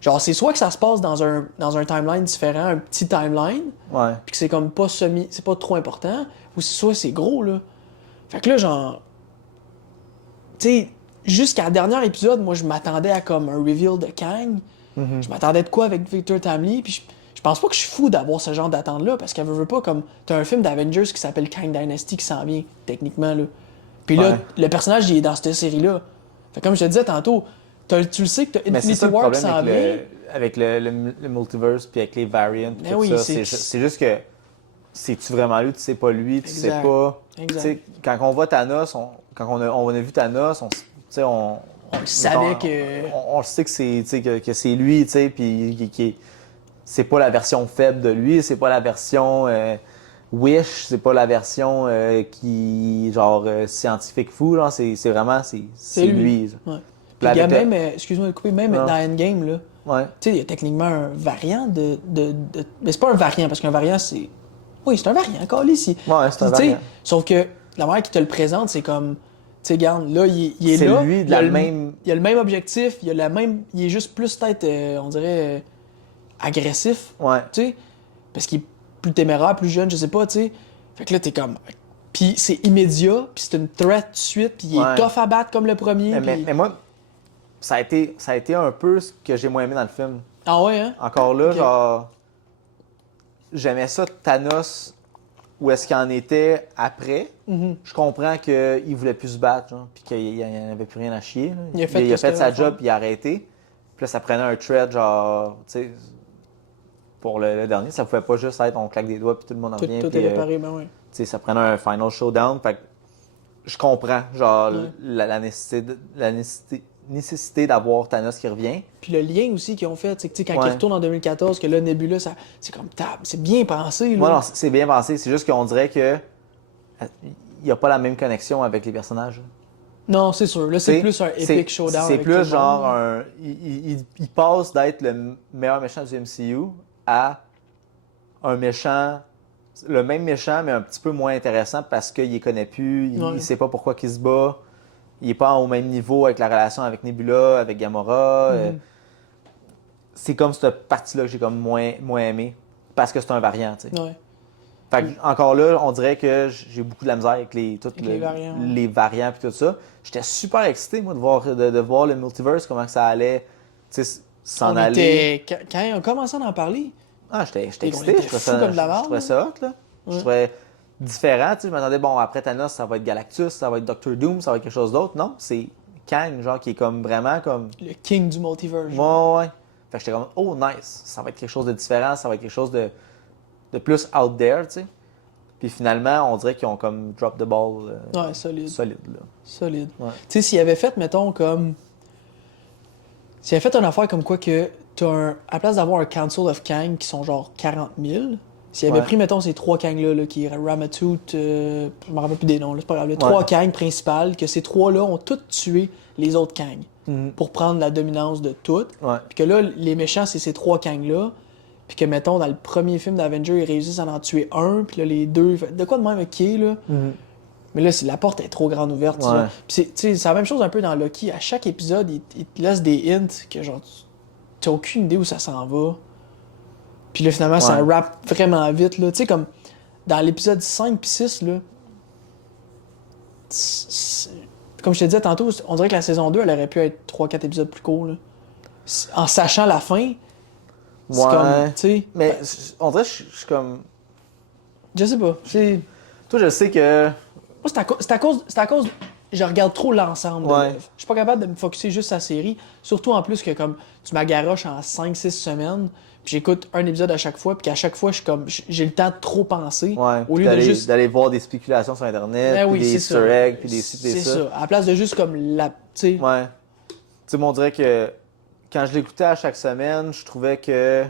Genre, c'est soit que ça se passe dans un timeline différent, un petit timeline, Ouais. puis que c'est comme pas c'est pas trop important, ou soit c'est gros, là. Fait que là, genre. Tu sais, jusqu'à la dernière épisode, moi, je m'attendais à comme un reveal de Kang. Je m'attendais de quoi avec Victor Timely, puis je pense pas que je suis fou d'avoir ce genre d'attente-là, parce qu'elle veut pas, comme. T'as un film d'Avengers qui s'appelle Kang Dynasty qui s'en vient, techniquement, là. Puis là, Ouais. le personnage, il est dans cette série-là. Fait que comme je te disais tantôt, tu le sais que t'as Mais c'est Infinity ça le War qui problème s'en vient. avec le multiverse puis avec les variants puis Ben tout oui, ça. c'est- C'est juste que c'est-tu vraiment lui, tu sais pas lui, tu sais Exact. pas. Exact. Tu sais, quand on voit Thanos, quand on a vu Thanos, tu sais, On le savait que. on le sait que c'est, tu sais, que c'est lui, tu sais, puis c'est pas la version faible de lui, c'est pas la version Wish, c'est pas la version qui genre scientifique fou, là, c'est vraiment c'est lui. Genre. Ouais. Puis Puis il y a avec le- même, excuse-moi de couper, même Non. dans Endgame, là, Ouais. tu sais, il y a techniquement un variant Mais c'est pas un variant, parce qu'un variant, c'est. Oui, c'est un variant, encore ici. Ouais, c'est un Tu sais, variant. sauf que la manière qui te le présente, c'est comme. Tu sais, regarde, là, il est C'est là. lui de il a la le- même- Il a le même objectif, il a la même. Il est juste plus peut-être, on dirait, agressif. Ouais. Tu sais, parce qu'il est plus téméraire, plus jeune, je sais pas, tu sais. Fait que là, t'es comme. Puis c'est immédiat, puis c'est une threat tout de suite, puis il est Ouais. tough à battre comme le premier. Mais moi, ça a été un peu ce que j'ai moins aimé dans le film. Ah ouais, hein? Encore là, Ok. genre, j'aimais ça Thanos, où est-ce qu'il en était après. Mhm. Je comprends qu'il voulait plus se battre, genre, puis qu'il n'y en avait plus rien à chier. Là. Il a fait il a ce qu'il fait sa avait à job, faire. puis il a arrêté. Puis là, ça prenait un thread, genre, tu sais, pour le dernier, ça pouvait pas juste être on claque des doigts, puis tout le monde en Tout, revient. tout Puis, est réparé, ben ouais. tu sais, ça prenait un final showdown. Fait que je comprends, genre, Ouais. nécessité d'avoir Thanos qui revient. Puis le lien aussi qu'ils ont fait, c'est que tu sais, quand Ouais. il retourne en 2014, que là, Nebula, ça, c'est comme table, c'est bien pensé, là. Moi, non, c'est bien pensé. C'est juste qu'on dirait que il n'y a pas la même connexion avec les personnages. Non, c'est sûr. Là, c'est T'sais, plus un epic showdown. C'est avec plus tout le monde, genre là. un. Il passe d'être le meilleur méchant du MCU à un méchant. Le même méchant, mais un petit peu moins intéressant parce qu'il les connaît plus, il Ouais. ne sait pas pourquoi il se bat, il n'est pas au même niveau avec la relation avec Nebula, avec Gamora. Mhm. C'est comme cette partie-là que j'ai comme moins aimé parce que c'est un variant, tu sais. Ouais. Fait que, encore là, on dirait que j'ai beaucoup de la misère avec Les variants, et tout ça. J'étais super excité, moi, de voir le multiverse, comment que ça allait s'en On aller. était... Quand on commençait à en parler, Ah, j'étais on excité, était je trouvais fous ça, comme de la je merde, trouvais là. ça hot, là. Je Ouais. trouvais différent, tu sais. Je m'attendais, bon, après Thanos, ça va être Galactus, ça va être Doctor Doom, ça va être quelque chose d'autre. Non, c'est Kang, genre, qui est comme vraiment comme. le king du multiverse. Ouais. Fait que j'étais comme, oh, nice, ça va être quelque chose de différent, ça va être quelque chose de plus out there, tu sais. Puis finalement, on dirait qu'ils ont comme drop the ball Ouais, solide. solide, là. Solide. Ouais. Tu sais, s'il avait fait, mettons, comme. S'il avait fait une affaire comme quoi que à la place d'avoir un Council of Kang qui sont genre 40 000, s'il avait Ouais. pris, mettons, ces trois Kangs-là, là, qui est Ramatut, je me rappelle plus des noms, là, c'est pas grave, les Ouais. trois Kangs principales, que ces trois-là ont tous tué les autres Kangs pour prendre la dominance de toutes. Ouais. Puis que là, les méchants, c'est ces trois Kangs-là. Puis que, mettons, dans le premier film d'Avengers, ils réussissent à en tuer un. Puis là, les deux. De quoi de même, ok, là. Mais là, la porte est trop grande ouverte. Ouais. Là. Puis c'est la même chose un peu dans Loki. À chaque épisode, il te laisse des hints que, genre, t'as aucune idée où ça s'en va. Puis là, finalement, ça Ouais. rappe vraiment vite, là. Tu sais, comme dans l'épisode 5 puis 6, là. Comme je te disais tantôt, on dirait que la saison 2, elle aurait pu être 3-4 épisodes plus court, là. En sachant la fin, c'est Ouais. comme, tu sais, Mais on dirait que je suis comme. je sais pas. Toi, je sais que. Moi, c'est à cause. Je regarde trop l'ensemble de Ouais. l'œuvre. Je suis pas capable de me focusser juste sur la série. Surtout en plus que comme tu m'agaroches en 5-6 semaines, puis j'écoute un épisode à chaque fois, puis qu'à chaque fois, je suis comme j'ai le temps de trop penser. Ouais. Au puis lieu de juste. d'aller voir des spéculations sur Internet, Ben puis oui, des c'est Easter ça. eggs, puis des ci, des C'est ça. ça. À la place de juste comme la. Tu sais. Ouais. Tu sais, moi, on dirait que quand je l'écoutais à chaque semaine, je trouvais que.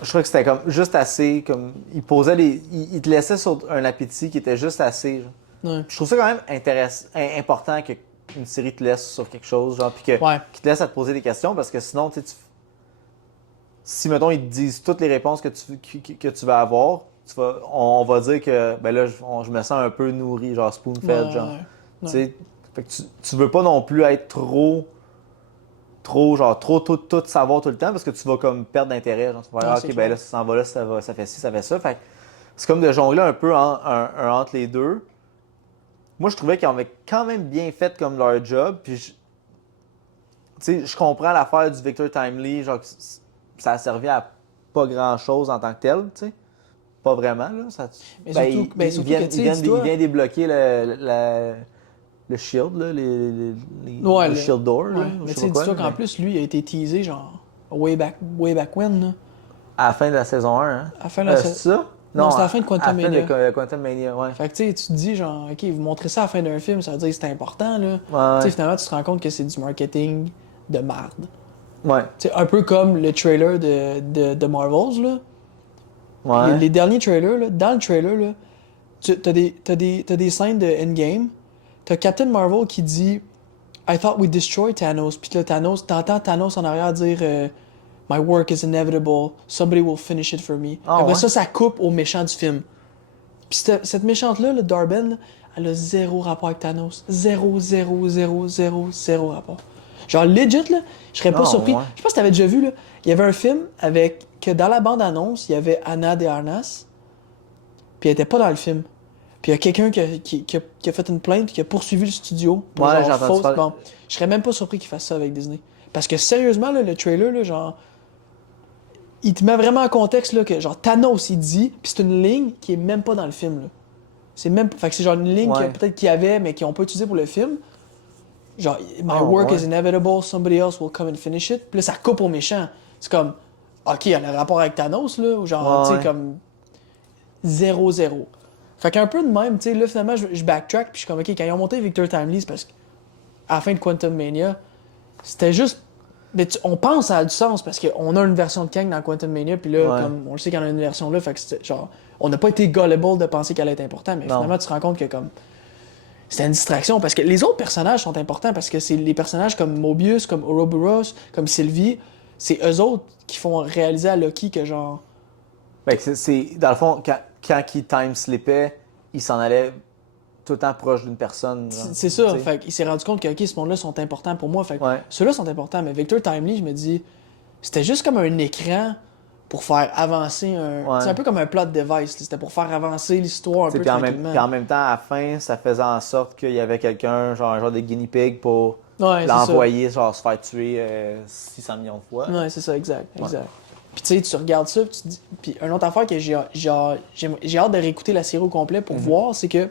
Je trouvais que c'était comme juste assez. Comme, il posait les. Il te laissait sur un appétit qui était juste assez. Genre. Ouais. Je trouve ça quand même important qu'une série te laisse sur quelque chose, genre, puis Ouais. qu'il te laisse à te poser des questions, parce que sinon, tu sais, si, mettons, ils te disent toutes les réponses que tu vas avoir, on va dire que, ben là, je me sens un peu nourri, genre spoon-fed, Ouais, genre. ouais. Tu sais, fait que tu veux pas non plus être trop tout savoir tout le temps, parce que tu vas comme perdre d'intérêt, genre, tu vas Ouais, dire, c'est ok, clair. ben là, ça s'en va là, ça fait ci, ça fait ça, fait que c'est comme de jongler un peu entre les deux. Moi, je trouvais qu'ils avaient quand même bien fait comme leur job. Puis, tu sais, je comprends l'affaire du Victor Timely, genre, que ça a servi à pas grand-chose en tant que tel, tu sais. Pas vraiment, là. Mais surtout- ben, surtout que, tu sais, dis-toi- il vient débloquer le shield, là, Ouais, le shield door, là, Ouais. ou Mais je tu sais sais, pas dis-toi quoi, qu'en mais plus, lui, il a été teasé, genre, way back when, là. à la fin de la saison 1, hein. À la fin de la C'est ça? Non, c'était à la fin de Quantum À la fin Mania. de Quantum Mania, ouais. Fait que tu sais, tu te dis genre, ok, vous montrez ça à la fin d'un film, ça veut dire que c'est important là. Ouais, Tu sais, ouais. finalement, tu te rends compte que c'est du marketing de merde. Ouais. Tu sais, un peu comme le trailer de Marvels là. Ouais. Les derniers trailers, là, dans le trailer, là, t'as des scènes de Endgame. T'as Captain Marvel qui dit I thought we destroyed Thanos. Puis là, t'entends Thanos en arrière dire My work is inevitable. Somebody will finish it for me. Ah, Après ouais? ça coupe au méchant du film. Puis cette méchante-là, le Darben, là, elle a zéro rapport avec Thanos. Zéro rapport. Genre, legit, là, je serais pas Non, surpris. ouais. Je sais pas si t'avais déjà vu, là. Il y avait un film avec. Que dans la bande-annonce, il y avait Anna de Armas. puis elle était pas dans le film. Puis il y a quelqu'un qui a fait une plainte, qui a poursuivi le studio pour Ouais, j'ai genre entendu fausse. parler. Bon, je serais même pas surpris qu'ils fassent ça avec Disney. Parce que sérieusement, là, le trailer, là, genre, il te met vraiment en contexte là, que genre Thanos il dit, puis c'est une ligne qui est même pas dans le film. Là. C'est même, fait que c'est genre une ligne Ouais. peut-être qu'il y avait, mais qu'ils ont pas utilisé pour le film. Genre, my Oh, work ouais. is inevitable, somebody else will come and finish it. Puis là, ça coupe au méchant. C'est comme, ok, elle a un rapport avec Thanos, là, ou genre, tu Ouais. sais, comme 0-0. Fait qu'un peu de même, tu sais, là, finalement, je backtrack, puis je suis comme, ok, quand ils ont monté Victor Timely, c'est parce qu'à la fin de Quantum Mania, c'était juste. Mais on pense que ça a du sens parce qu'on a une version de Kang dans Quantum Mania, puis là, Ouais. comme on le sait qu'il y en a une version là, fait que c'était genre. On n'a pas été gullible de penser qu'elle allait être importante, mais Non. finalement, tu te rends compte que comme. C'était une distraction parce que les autres personnages sont importants parce que c'est les personnages comme Mobius, comme Ouroboros, comme Sylvie, c'est eux autres qui font réaliser à Loki que genre. Ben, dans le fond, quand il time slippait, il s'en allait tout le temps proche d'une personne. Genre, C'est ça, tu sais. fait qu'il s'est rendu compte que ok, ce monde-là sont importants pour moi, fait que Ouais. ceux-là sont importants, mais Victor Timely, je me dis, c'était juste comme un écran pour faire avancer un. Ouais. C'est un peu comme un plot device, là. C'était pour faire avancer l'histoire un T'sais, peu puis tranquillement. puis en même temps, à la fin, ça faisait en sorte qu'il y avait quelqu'un, genre un genre de guinea pig, pour Ouais, c'est ça. l'envoyer, genre se faire tuer 600 millions de fois. Ouais, c'est ça, exact. Puis tu sais, tu regardes ça, puis tu te dis. Puis une autre affaire que j'ai hâte de réécouter la série au complet pour voir, c'est que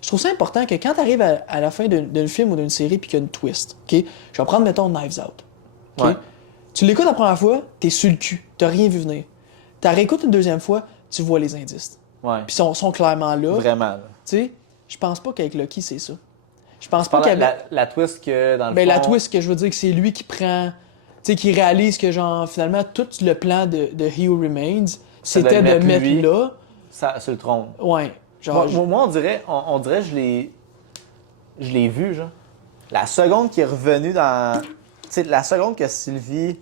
je trouve ça important que quand tu arrives à la fin d'un film ou d'une série puis qu'il y a une twist, ok? Je vais prendre, mettons, Knives Out. ok? Ouais. Tu l'écoutes la première fois, t'es sur le cul, t'as rien vu venir. Tu réécoutes une deuxième fois, tu vois les indices. Ouais. Puis ils sont clairement là. Vraiment. Là. Tu sais, je pense pas qu'avec Loki, c'est ça. Je pense Pas pas qu'il y avait. la twist que dans le Ben, fond. la twist que je veux dire, que c'est lui qui prend. Tu sais, qui réalise que, genre, finalement, tout le plan de He Who Remains, c'était de mettre lui là. ça, sur le trône. Ouais. Genre. Moi, on dirait, je l'ai vu, genre. La seconde qui est revenue dans. Tu sais, la seconde que Sylvie,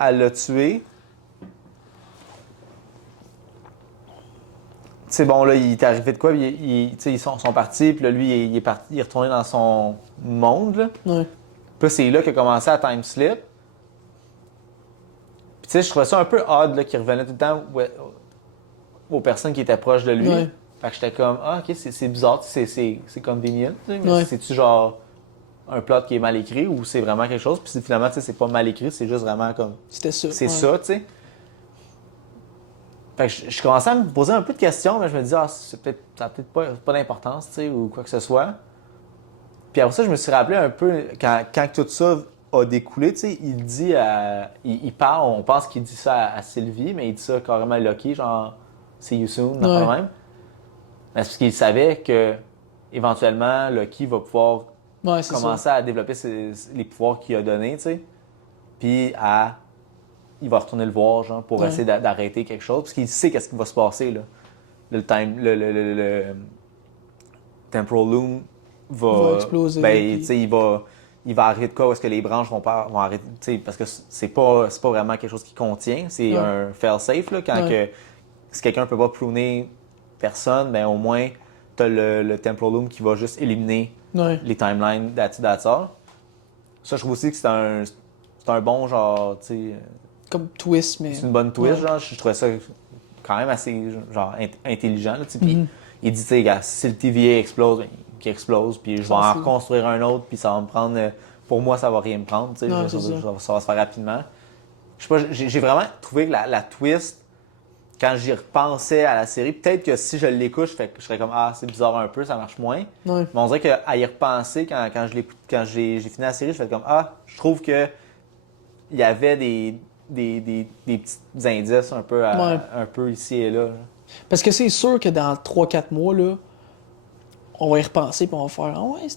elle l'a tué. C'est bon, là, il est arrivé de quoi? Tu sais, ils sont partis, puis là, lui, il est parti, il est retourné dans son monde, là. Ouais. Puis là, c'est là qu'il a commencé à time slip. Puis tu sais, je trouvais ça un peu odd, là, qu'il revenait tout le temps aux personnes qui étaient proches de lui. Ouais. Fait que j'étais comme, ah, ok, c'est bizarre, c'est convenient, tu sais, mais Ouais. c'est-tu genre un plot qui est mal écrit ou c'est vraiment quelque chose? Puis finalement, tu sais, c'est pas mal écrit, c'est juste vraiment comme, C'était ça. c'est ouais. ça, tu sais. Fait que je commençais à me poser un peu de questions, mais je me disais, ah, ça a peut-être pas d'importance, tu sais, ou quoi que ce soit. Puis après ça, je me suis rappelé un peu, quand tout ça a découlé, tu sais, il dit il parle, on pense qu'il dit ça à Sylvie, mais il dit ça carrément à Loki, genre, see you soon, non Ouais. pas même. Mais c'est parce qu'il savait que, éventuellement, Loki va pouvoir Ouais, c'est commencer à développer les pouvoirs qu'il a donnés, tu sais. Puis il va retourner le voir, genre, pour Ouais. essayer d'arrêter quelque chose, parce qu'il sait qu'est-ce qui va se passer, là. Le Temporal Loom Va exploser, Ben, puis- tu sais, il va arriver de quoi, où est-ce que les branches vont arrêter, tu sais, parce que c'est pas vraiment quelque chose qui contient, c'est Ouais. un fail-safe, là, quand Ouais. si quelqu'un peut pas pruner personne, ben au moins, t'as le Temporal Loom qui va juste éliminer Ouais. les timelines that's all. Ça, je trouve aussi que c'est un bon genre, tu sais, Comme twist, mais. c'est une bonne twist, Ouais. genre, je trouvais ça quand même assez genre intelligent, là, tu sais, puis Mhm. il dit, tu sais, gars, si le TVA explose, ben, qu'il explose, puis je vais S'en en fout. reconstruire un autre, puis ça va me prendre, pour moi, ça va rien me prendre, tu sais, Non, ça c'est ça va se faire rapidement. Je sais pas, j'ai vraiment trouvé que la twist, quand j'y repensais à la série, peut-être que si je l'écoute, je serais comme, ah, c'est bizarre un peu, ça marche moins. Ouais. Mais on dirait qu'à y repenser, quand j'ai fini la série, je fais comme, ah, je trouve que il y avait des petits indices un peu, Ouais. un peu ici et là. Parce que c'est sûr que dans 3-4 mois, là, on va y repenser puis on va faire, ah ouais,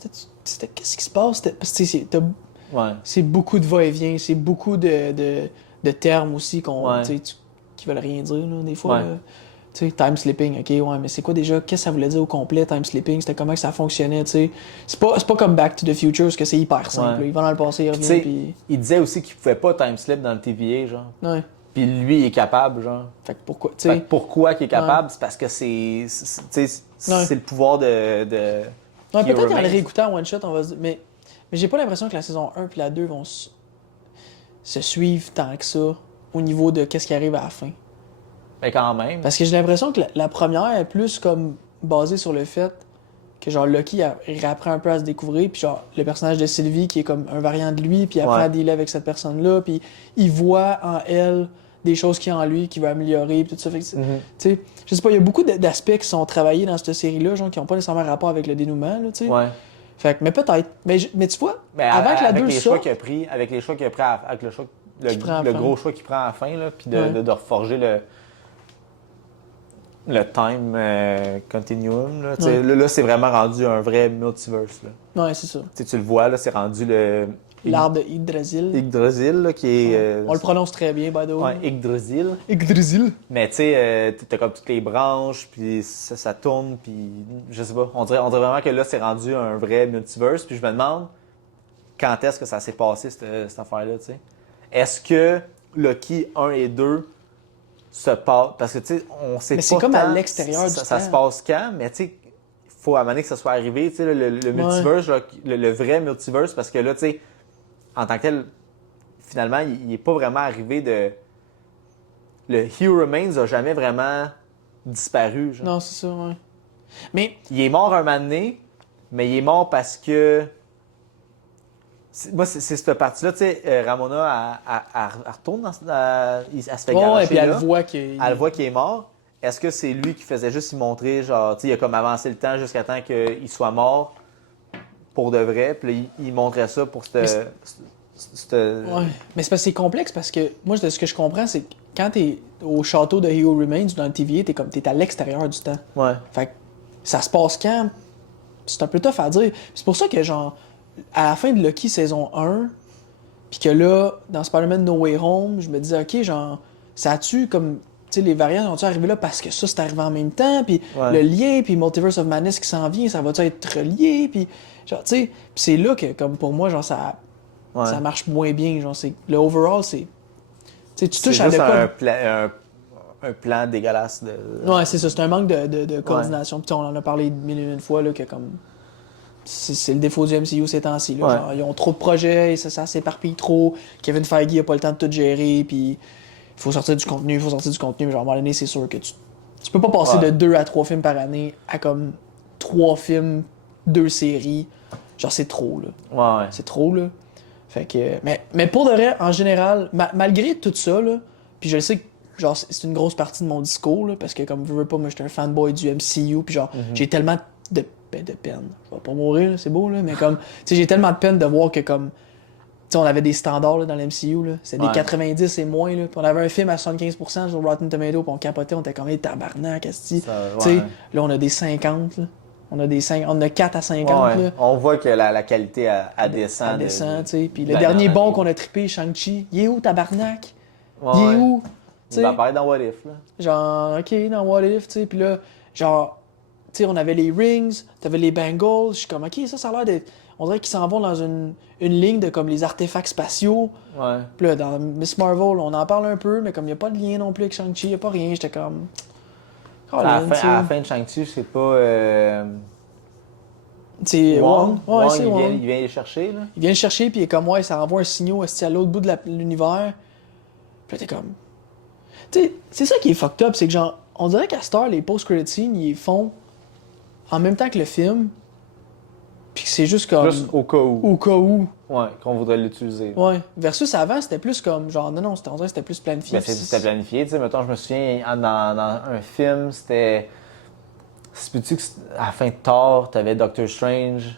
c'était qu'est-ce qui se passe? Parce que tu sais, Ouais. c'est beaucoup de va-et-vient, c'est beaucoup de termes aussi Ouais. qui veulent rien dire, là, des fois. Ouais. là. Tu sais, time slipping, ok, ouais, mais c'est quoi déjà? Qu'est-ce que ça voulait dire au complet, time slipping? C'était comment que ça fonctionnait, tu sais? C'est pas comme Back to the Future, parce que c'est hyper simple. Ouais. là. Il va dans le passé, il Tu revient, sais, puis... il disait aussi qu'il pouvait pas time slip dans le TVA, genre. Ouais. Puis lui, il est capable, genre. Fait que pourquoi, tu Fait sais... que pourquoi qu'il est capable? C'est parce que tu sais, c'est le pouvoir de Ouais, qui peut-être qu'en remains. le réécoutant en one-shot, on va se dire... Mais j'ai pas l'impression que la saison 1 puis la 2 vont se suivre tant que ça au niveau de qu'est-ce qui arrive à la fin. Mais quand même. Parce que j'ai l'impression que la première est plus comme basée sur le fait que genre Lucky il apprend un peu à se découvrir, puis genre le personnage de Sylvie qui est comme un variant de lui, puis il apprend à dealer avec cette personne-là, puis il voit en elle des choses qu'il y a en lui, qu'il veut améliorer, puis tout ça. Fait que, tu sais, je sais pas, il y a beaucoup d'aspects qui sont travaillés dans cette série-là, genre qui n'ont pas nécessairement rapport avec le dénouement, là, tu sais. Ouais. Fait que, mais peut-être. Mais tu vois, Mais avant que la avec 2 les choix sorte, qu'il a pris, avec les choix qu'il a pris, avec le choix, Qu'il prend à la le fin. gros choix qu'il prend à la fin, là, puis Ouais. de reforger le time continuum. Là, Ouais. là c'est vraiment rendu un vrai multiverse. Là. ouais, c'est ça. Tu le vois, là, c'est rendu le L'arbre de Yggdrasil. Yggdrasil, là, qui est. Ouais. On le prononce très bien, by the way. Ouais, Yggdrasil. Yggdrasil. Mais tu sais, t'as comme toutes les branches, puis ça tourne, puis je sais pas. On dirait vraiment que là, c'est rendu un vrai multiverse, puis je me demande quand est-ce que ça s'est passé, cette affaire-là, tu sais. Est-ce que Loki 1 et 2 se passent. Parce que, tu sais, on sait Mais pas. c'est comme à tant l'extérieur du ça temps. se passe quand, mais tu sais, il faut à un moment donné que ça soit arrivé, tu sais, le multiverse, là, le vrai multiverse, parce que là, tu sais, en tant que tel, finalement, il n'est pas vraiment arrivé de. Le He Who Remains a jamais vraiment disparu. Genre. Non, c'est ça, ouais. Mais, Il est mort un moment donné, mais il est mort parce que. Moi, c'est cette partie-là, tu sais, Ramona, elle retourne elle se fait garocher et puis elle là. voit qu'il Elle voit qu'il est mort. Est-ce que c'est lui qui faisait juste y montrer, genre, tu sais, il a comme avancé le temps jusqu'à temps qu'il soit mort pour de vrai, puis il montrait ça pour cette. Ouais. Mais c'est parce que c'est complexe parce que moi, de ce que je comprends, c'est que quand t'es au château de He Who Remains ou dans le TVA, t'es à l'extérieur du temps. Ouais. Fait que ça se passe quand? C'est un peu tough à dire. C'est pour ça que, genre, à la fin de Loki saison 1, puis que là, dans Spider-Man No Way Home, je me disais, OK, genre, ça a-tu comme. Tu sais, les variants ont-tu arrivé là parce que ça, c'est arrivé en même temps, puis le lien, puis Multiverse of Madness qui s'en vient, ça va-tu être relié, puis genre, tu sais, puis c'est là que, comme pour moi, genre, ça marche moins bien, genre, c'est. Le overall, c'est. Tu sais, tu touches à juste de quoi. un plan dégueulasse de. Ouais, c'est ça, c'est un manque de coordination. Puis on en a parlé mille et une fois, là, que comme. C'est le défaut du MCU ces temps-ci. Là. Ouais. Genre, ils ont trop de projets, ça s'éparpille trop. Kevin Feige a pas le temps de tout gérer, puis il faut sortir du contenu, Mais genre, à un moment donné, c'est sûr que tu peux pas passer de 2 à 3 films par année à comme 3 films, 2 séries. Genre, c'est trop, là. Ouais. C'est trop, là. Fait que. Mais pour de vrai, en général, malgré tout ça, là, puis je le sais que genre, c'est une grosse partie de mon discours, là, parce que comme je veux pas, moi, j'étais un fanboy du MCU, puis genre, j'ai tellement de peine. Je vais pas mourir, là, c'est beau, là, mais comme, tu sais, j'ai tellement de peine de voir que comme, tu sais, on avait des standards là, dans l'MCU, là, c'était des 90 et moins, là, puis on avait un film à 75% sur Rotten Tomatoes, puis on capotait, on était comme, hey, tabarnak, asti. Tu sais, là, on a des 50, là. On a 4 à 50, là. On voit que la qualité a descend. Elle descend, tu sais. Puis le dernier bon qu'on a trippé, Shang-Chi, il est où, tabarnak? Il est où? Il va apparaître dans What If, là. Genre, OK, dans What If, tu sais. Puis là, genre, tu sais, on avait les Rings, t'avais les Bengals. Je suis comme, OK, ça a l'air d'être. On dirait qu'ils s'en vont dans une ligne de comme les artefacts spatiaux. Ouais. Puis là, dans Miss Marvel, on en parle un peu, mais comme il n'y a pas de lien non plus avec Shang-Chi, il n'y a pas rien, j'étais comme. À la fin de Shang-Chi, c'est pas. C'est Wong. Ouais, c'est il Wong. il vient les chercher, là. Il vient le chercher, puis il est comme, ouais, ça envoie un signal à l'autre bout de l'univers. Puis là, t'es comme. Tu sais, c'est ça qui est fucked up, c'est que genre, on dirait qu'à Star, les post-credit scenes, ils font en même temps que le film. Puis que c'est juste comme. Juste au cas où. Au cas où. Ouais, qu'on voudrait l'utiliser. Ouais. Versus avant, c'était plus comme. Genre, non, on dirait que c'était plus planifié. Ben, c'était planifié, tu sais. Mettons, je me souviens, dans un film, c'était. C'est-tu qu'à la fin de Thor, t'avais Doctor Strange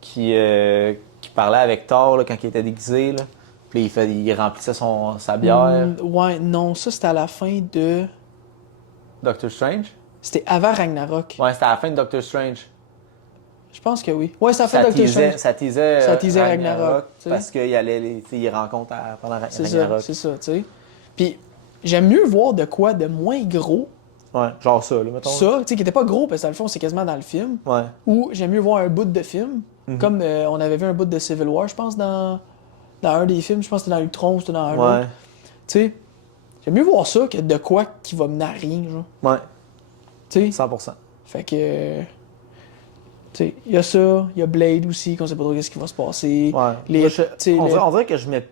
qui parlait avec Thor là, quand il était déguisé, là. Puis il remplissait sa bière. Ouais, non, ça c'était à la fin de. Doctor Strange? C'était avant Ragnarok. Ouais, c'était à la fin de Doctor Strange. Je pense que oui. Ouais, c'était à la fin de Doctor Strange. Ça teasait Ragnarok. parce qu'il allait il rencontre pendant C'est Ragnarok. C'est ça, tu sais. Puis j'aime mieux voir de quoi de moins gros. Ouais, genre ça, là, mettons. Ça, tu sais, qui était pas gros, parce que dans le fond, c'est quasiment dans le film. Ouais. Ou j'aime mieux voir un bout de film. Comme on avait vu un bout de Civil War, je pense, dans un des films. Je pense que c'était dans Ultron ou c'était dans un autre. Tu sais, j'aime mieux voir ça que de quoi qui va mener à rien, genre. Ouais. Tu sais? 100%. Fait que. Tu sais, il y a ça, il y a Blade aussi, qu'on sait pas trop ce qui va se passer. Ouais. On dirait que je mets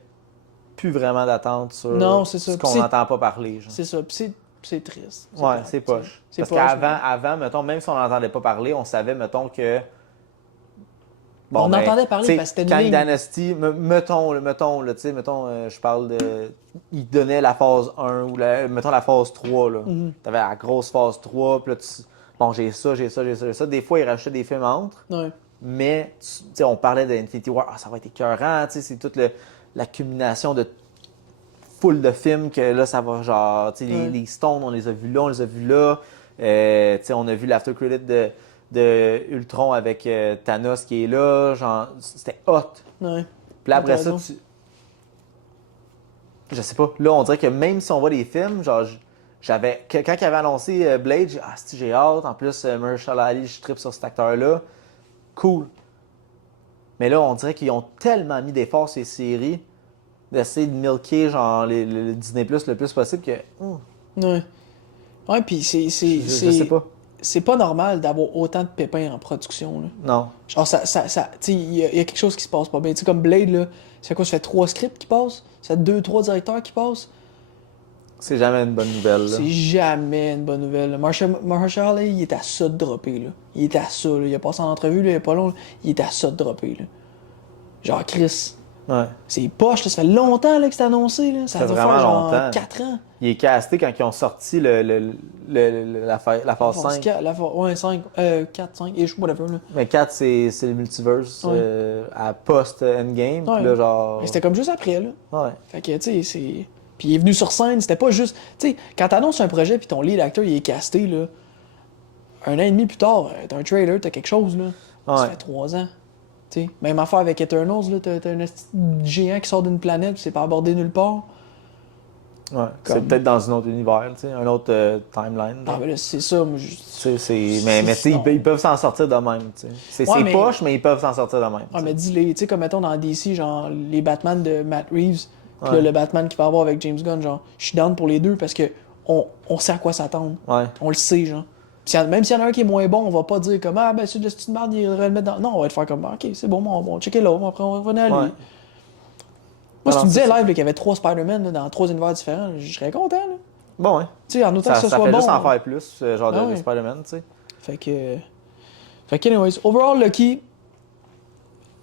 plus vraiment d'attente sur non, c'est ça. ce qu'on n'entend pas parler. Genre. C'est ça. Puis C'est triste. Ouais, plate, c'est poche. C'est Parce poche, qu'avant, mettons, même si on n'entendait pas parler, on savait, mettons, que. Bon, on entendait parler parce que c'était une Kang ligne. Dynasty, mettons, tu sais, je parle de. Il donnait la phase 1 ou mettons la phase 3, là. T'avais la grosse phase 3, puis là, bon, j'ai ça, j'ai ça, j'ai ça, j'ai ça. Des fois, ils rachetaient des films entre, Ouais. mais, tu sais, on parlait d'Infinity War, ça va être écœurant, tu sais, c'est toute la culmination de full de films que là, ça va genre, tu sais, les Stones, on les a vus là, on les a vus là. Tu sais, on a vu l'after credit de Ultron avec Thanos qui est là. Genre, c'était hot. Ouais. Puis là, T'as après ça, raison. je sais pas. Là, on dirait que même si on voit des films, genre, quand il avait annoncé Blade, j'ai hâte. En plus, Mahershala Ali, je trippe sur cet acteur-là. Cool. Mais là, on dirait qu'ils ont tellement mis d'efforts sur les séries d'essayer de milker genre le Disney Plus le plus possible que Ouais. Ouais, puis je sais pas. c'est pas normal d'avoir autant de pépins en production, là. Non. Genre, tu sais, il y a quelque chose qui se passe pas bien. Tu sais, comme Blade, là, c'est quoi, ça fait 3 scripts qui passent? Ça fait 2-3 directeurs qui passent? C'est jamais une bonne nouvelle. Là. C'est jamais une bonne nouvelle. Là. Marshall, là, il est à ça de dropper, là. Il est à ça, là. Il a passé en entrevue, là, il y a pas long, là. Il est à ça de dropper, là. Genre, Chris, Ouais. c'est poche, là. Ça fait longtemps, là, que c'est annoncé, là. Ça fait doit vraiment faire, genre, longtemps. 4 ans. Il est casté quand ils ont sorti la phase 5. 5, 4, 5, ish, whatever, là. Mais 4, c'est le multiverse Ouais. à post-endgame. Ouais. Puis là, genre. Mais c'était comme juste après, là. Ouais. Fait que, tu sais, c'est. Puis il est venu sur scène, c'était pas juste. Tu sais, quand t'annonces un projet puis ton lead actor il est casté, là, un an et demi plus tard, t'as un trailer, t'as quelque chose, là. Ça Ouais. fait 3 ans. Tu sais, même affaire avec Eternals, là, t'as un esti de géant qui sort d'une planète puis c'est pas abordé nulle part. Ouais. C'est Comme- peut-être dans un autre univers, tu sais, un autre timeline. Ah, ben là, c'est ça, mais Mais tu sais, non. ils peuvent s'en sortir de même. Tu sais. C'est Ouais, mais- poche, mais ils peuvent s'en sortir de même. Ah, tu mais sais. dis-les, tu sais, comme mettons dans DC, genre, les Batman de Matt Reeves, puis là, Ouais. le Batman qu'il va avoir avec James Gunn, genre, je suis down pour les deux parce que on sait à quoi s'attendre. Ouais. On le sait, genre. Même s'il y en a un qui est moins bon, on va pas dire comme ah ben c'est de cette merde, il devrait le mettre dans. Non, on va être faire comme ok, c'est bon, on va checker l'autre, après on va revenir à lui. Ouais. Moi, Non, si tu non, me disais c'est live là, qu'il y avait 3 Spider-Man là, dans 3 univers différents, je serais content, là. Bon, ouais. Tu sais, en autant que ce Ça soit fait bon. juste en faire plus, ce genre Ah de ouais. Spider-Man, tu sais. Fait que. Fait que, anyways, overall, Lucky,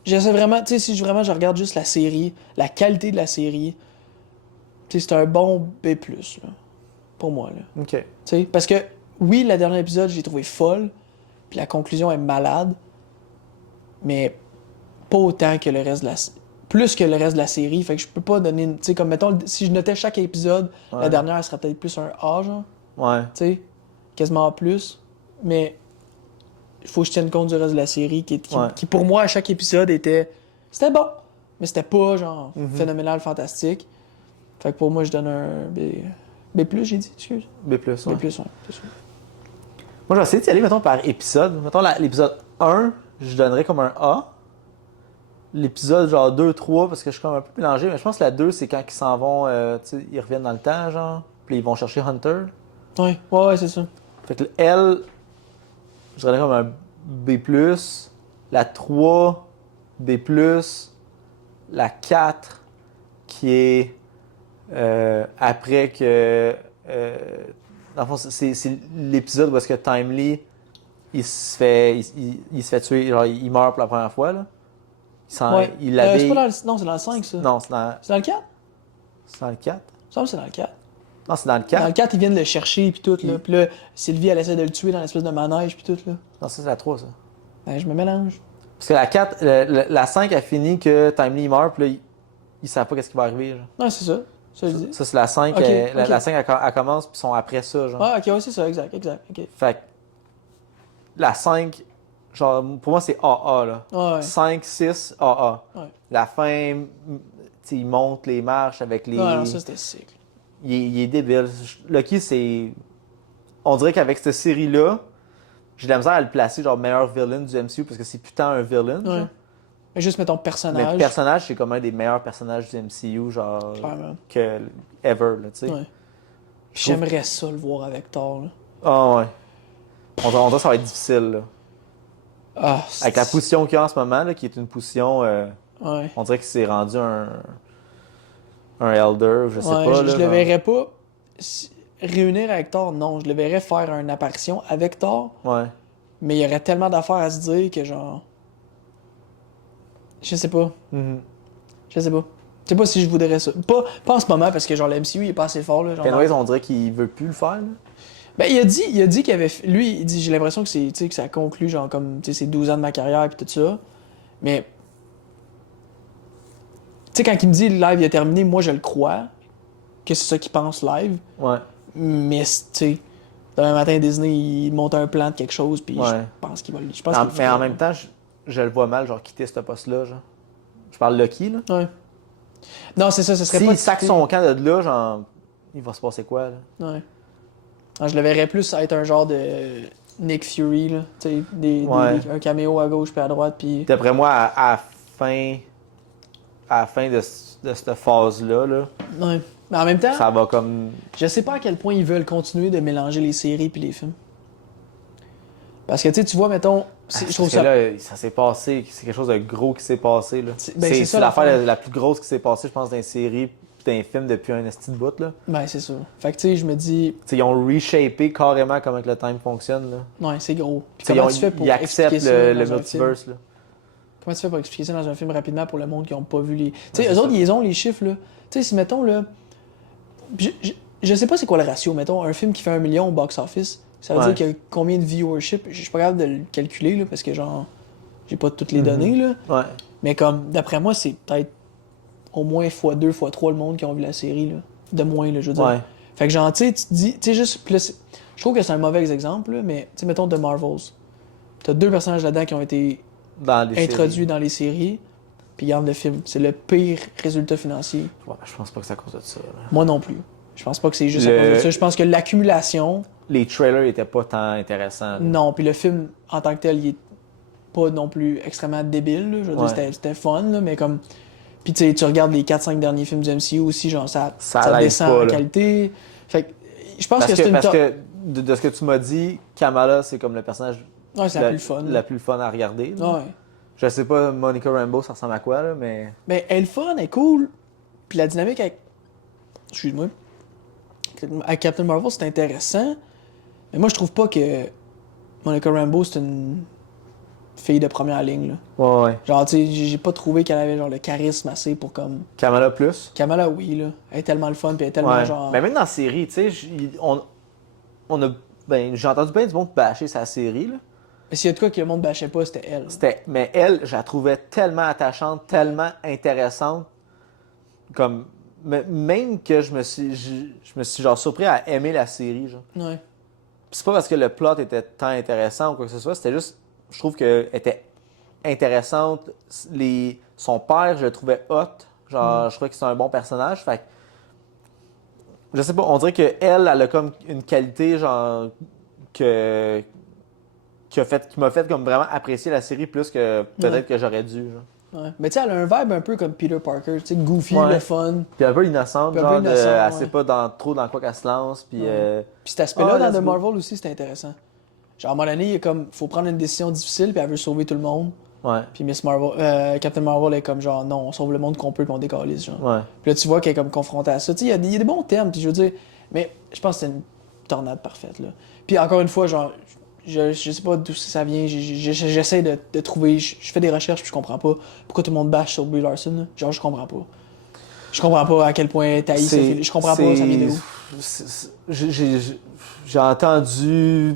j'essaie vraiment, tu sais, si vraiment je regarde juste la série, la qualité de la série, tu sais, c'est un bon B, là, pour moi, là. OK. Tu sais, parce que, oui, la dernière épisode, j'ai trouvé folle, puis la conclusion est malade, mais pas autant que le reste de la plus que le reste de la série, fait que je peux pas donner tu sais, comme mettons, si je notais chaque épisode, la Ouais. dernière elle serait peut-être plus un A, genre, Ouais. tu sais, quasiment plus, mais il faut que je tienne compte du reste de la série, Ouais. qui pour moi, à chaque épisode, c'était bon, mais c'était pas, genre, Mhm. phénoménal, fantastique, fait que pour moi, je donne un B+, j'ai dit, excuse, B+, ouais. B+, ouais, c'est ça. Moi, je vais essayer d'y aller, mettons, par épisode. Mettons, l'épisode 1, je donnerais comme un A. L'épisode, genre 2, 3, parce que je suis comme un peu mélangé, mais je pense que la 2, c'est quand ils s'en vont, tu sais, ils reviennent dans le temps, genre, puis ils vont chercher Hunter. Ouais, c'est ça. Fait que elle, je donnerais comme un B+. La 3, B+. La 4, qui est après que... dans le fond, c'est l'épisode où est-ce que Timely, il se fait tuer, genre, il meurt pour la première fois, là. Ouais. Il l'avait... c'est pas dans le... Non, c'est dans le 5, ça. Non, C'est dans le 4? c'est dans le 4. Il me semble que c'est dans le 4. Non, c'est dans le Dans 4. le 4, ils viennent le chercher, puis tout, là. Puis là, Sylvie, elle essaie de le tuer dans l'espèce de manège, puis tout, là. Non, ça, c'est la 3, ça. Ben, je me mélange. Parce que la 4, la 5 a fini que Timely meurt, puis là, ils savent pas qu'est-ce qui va arriver, genre. Non, c'est ça. Ça, je dis. Ça, c'est la 5. Ok, La ok. 5, elle commence, puis ils sont après ça, genre. Ah, ok, ouais, c'est ça, exact, ok. Fait que la 5, genre, pour moi, c'est AA, là. Ouais. 5, 6, AA. Ouais. La fin, tu sais, il monte les marches avec les... Non, ça, c'était sick. Il est débile. Loki, c'est... On dirait qu'avec cette série-là, j'ai de la misère à le placer, genre, meilleur villain du MCU, parce que c'est putain un villain, Ouais. genre. Mais juste, mettons, Mais personnage. le personnage, c'est comme un des meilleurs personnages du MCU, genre, Clairement. que ever, là, tu sais. Ouais. Puis j'aimerais ça le voir avec Thor, là. Ah ouais. On dirait que ça va être difficile, là. Ah, Avec la position qu'il y a en ce moment, là, qui est une position... Ouais. on dirait qu'il s'est rendu un elder, je sais Ouais, pas. je là, le genre. verrais pas. réunir avec Thor, non. Je le verrais faire une apparition avec Thor, Ouais. mais il y aurait tellement d'affaires à se dire que genre. Je sais pas. Mhm. Je sais pas. Je sais pas si je voudrais ça. Pas en ce moment, parce que genre le MCU il est pas assez fort. Là, genre, Penwise, on dirait qu'il veut plus le faire. Là. Ben, il a dit qu'il avait. Lui, il dit j'ai l'impression que c'est, tu sais, que ça conclut genre comme tu sais, ses 12 ans de ma carrière puis tout ça. Mais. Tu sais, quand il me dit le live il a terminé, moi je le crois. Que c'est ça qu'il pense live. Ouais. Mais, tu sais, demain matin, Disney, il monte un plan de quelque chose, puis je Ouais. pense qu'il va le. Je pense En- qu'il le mais ferait, en même temps, je le vois mal, genre, quitter ce poste-là. Genre. Je parle Lucky, là. Ouais. Non, c'est ça, ce serait pas. S'il sac son camp de là, genre, il va se passer quoi, là? Ouais. Ah, je le verrais plus être un genre de Nick Fury, là. Tu sais, Ouais. un caméo à gauche puis à droite, puis. D'après moi, à la fin de cette phase-là, là, Ouais. Mais en même temps, ça va comme. je sais pas à quel point ils veulent continuer de mélanger les séries puis les films. Parce que, tu sais, tu vois, mettons. Je trouve Parce que ça. là, ça s'est passé, c'est quelque chose de gros qui s'est passé, là. Ben, c'est ça, c'est l'affaire l'affaire. la plus grosse qui s'est passée, je pense, dans les séries pis dans les films depuis un esti de bout, là. Ben, c'est sûr. Fait que, tu sais, je me dis. T'sais, ils ont reshapé carrément comment que le time fonctionne, là. Ouais, c'est gros. Puis T'sais, comment tu fais pour ils acceptent expliquer ça le dans un film? multiverse, là. Comment tu fais pour expliquer ça dans un film rapidement pour le monde qui n'a pas vu les. Tu sais, c'est eux ça. autres, ils ont les chiffres, là. Tu sais, si mettons, là. Je sais pas c'est quoi le ratio, mettons, un film qui fait 1 million au box-office, ça veut Ouais. dire qu'il y a combien de viewership? Je suis pas capable de le calculer, là, parce que, genre, j'ai pas toutes les données, là. Ouais. Mais comme, d'après moi, c'est peut-être au moins x2, x3 le monde qui ont vu la série, là. De moins, là, je veux dire. Ouais. Fait que, genre, tu sais, tu te dis. Tu sais, juste. Puis là, je trouve que c'est un mauvais exemple, là, mais, tu sais, mettons, The Marvels. T'as 2 personnages là-dedans qui ont été Dans les introduits séries. dans les séries, puis regarde le film. C'est le pire résultat financier. Ouais, je pense pas que c'est à cause de ça, là. Moi non plus. Je pense pas que c'est juste à Le- cause de ça. Je pense que l'accumulation, Les trailers étaient pas tant intéressants, là. non. Puis le film, en tant que tel, il est pas non plus extrêmement débile. Là. Je veux dire, Ouais. c'était fun, là, mais comme. Puis tu sais, tu regardes les 4-5 derniers films du MCU aussi, genre Ça ça l'aide descend pas, en là. qualité. Fait que je pense Parce que c'est une parce top. que de ce que tu m'as dit, Kamala, c'est comme le personnage Ouais, c'est la plus fun. la plus fun à regarder. là. Ouais. Je sais pas, Monica Rambeau, ça ressemble à quoi, là, mais. Mais elle est fun, elle est cool. Puis la dynamique avec. Excuse-moi. Avec Captain Marvel, c'est intéressant. Mais moi, je trouve pas que Monica Rambeau, c'est une fille de première ligne. Là. Ouais, ouais. Genre, tu sais, j'ai pas trouvé qu'elle avait genre le charisme assez pour comme. Kamala plus. Kamala, oui, là. Elle est tellement le fun, puis elle est tellement Ouais. genre. Mais même dans la série, tu sais, on a. Ben, j'ai entendu bien du monde bâcher sa série, là. Mais s'il y a de quoi que le monde bâchait pas, c'était elle. Mais elle, je la trouvais tellement attachante, tellement intéressante. Comme. Même que je me suis genre surpris à aimer la série, genre. Ouais. Puis c'est pas parce que le plot était tant intéressant ou quoi que ce soit, c'était juste, je trouve qu'elle était intéressante. Son père, je le trouvais hot. Genre, je trouvais que c'est un bon personnage. Fait que, je sais pas, on dirait qu'elle, elle a comme une qualité, genre, que, qui m'a fait comme vraiment apprécier la série plus que peut-être Ouais. que j'aurais dû. Genre. Ouais. Mais tu sais, elle a un vibe un peu comme Peter Parker, tu sais, goofy, Ouais. le fun. Puis un peu innocente, Puis un peu genre, innocente, elle ouais. sait pas trop dans quoi qu'elle se lance. Puis, Ouais. Puis cet aspect-là, Ah, dans let's The go. Marvel aussi, c'était intéressant. Genre, à un moment donné, il y a comme, faut prendre une décision difficile, puis elle veut sauver tout le monde. ouais, Puis Captain Marvel est comme genre, non, on sauve le monde qu'on peut, puis on décalisse, genre. ouais. Puis là, tu vois qu'elle est comme confrontée à ça. Tu sais, il y a des bons thèmes, puis je veux dire, mais je pense que c'est une tornade parfaite, là. Puis encore une fois, genre, je sais pas d'où ça vient, j'essaie de trouver, je fais des recherches, puis je comprends pas pourquoi tout le monde bâche sur Brie Larson, là. Genre, je comprends pas. Je comprends pas à quel point t'as haï ce film. Je comprends pas sa vidéo. J'ai entendu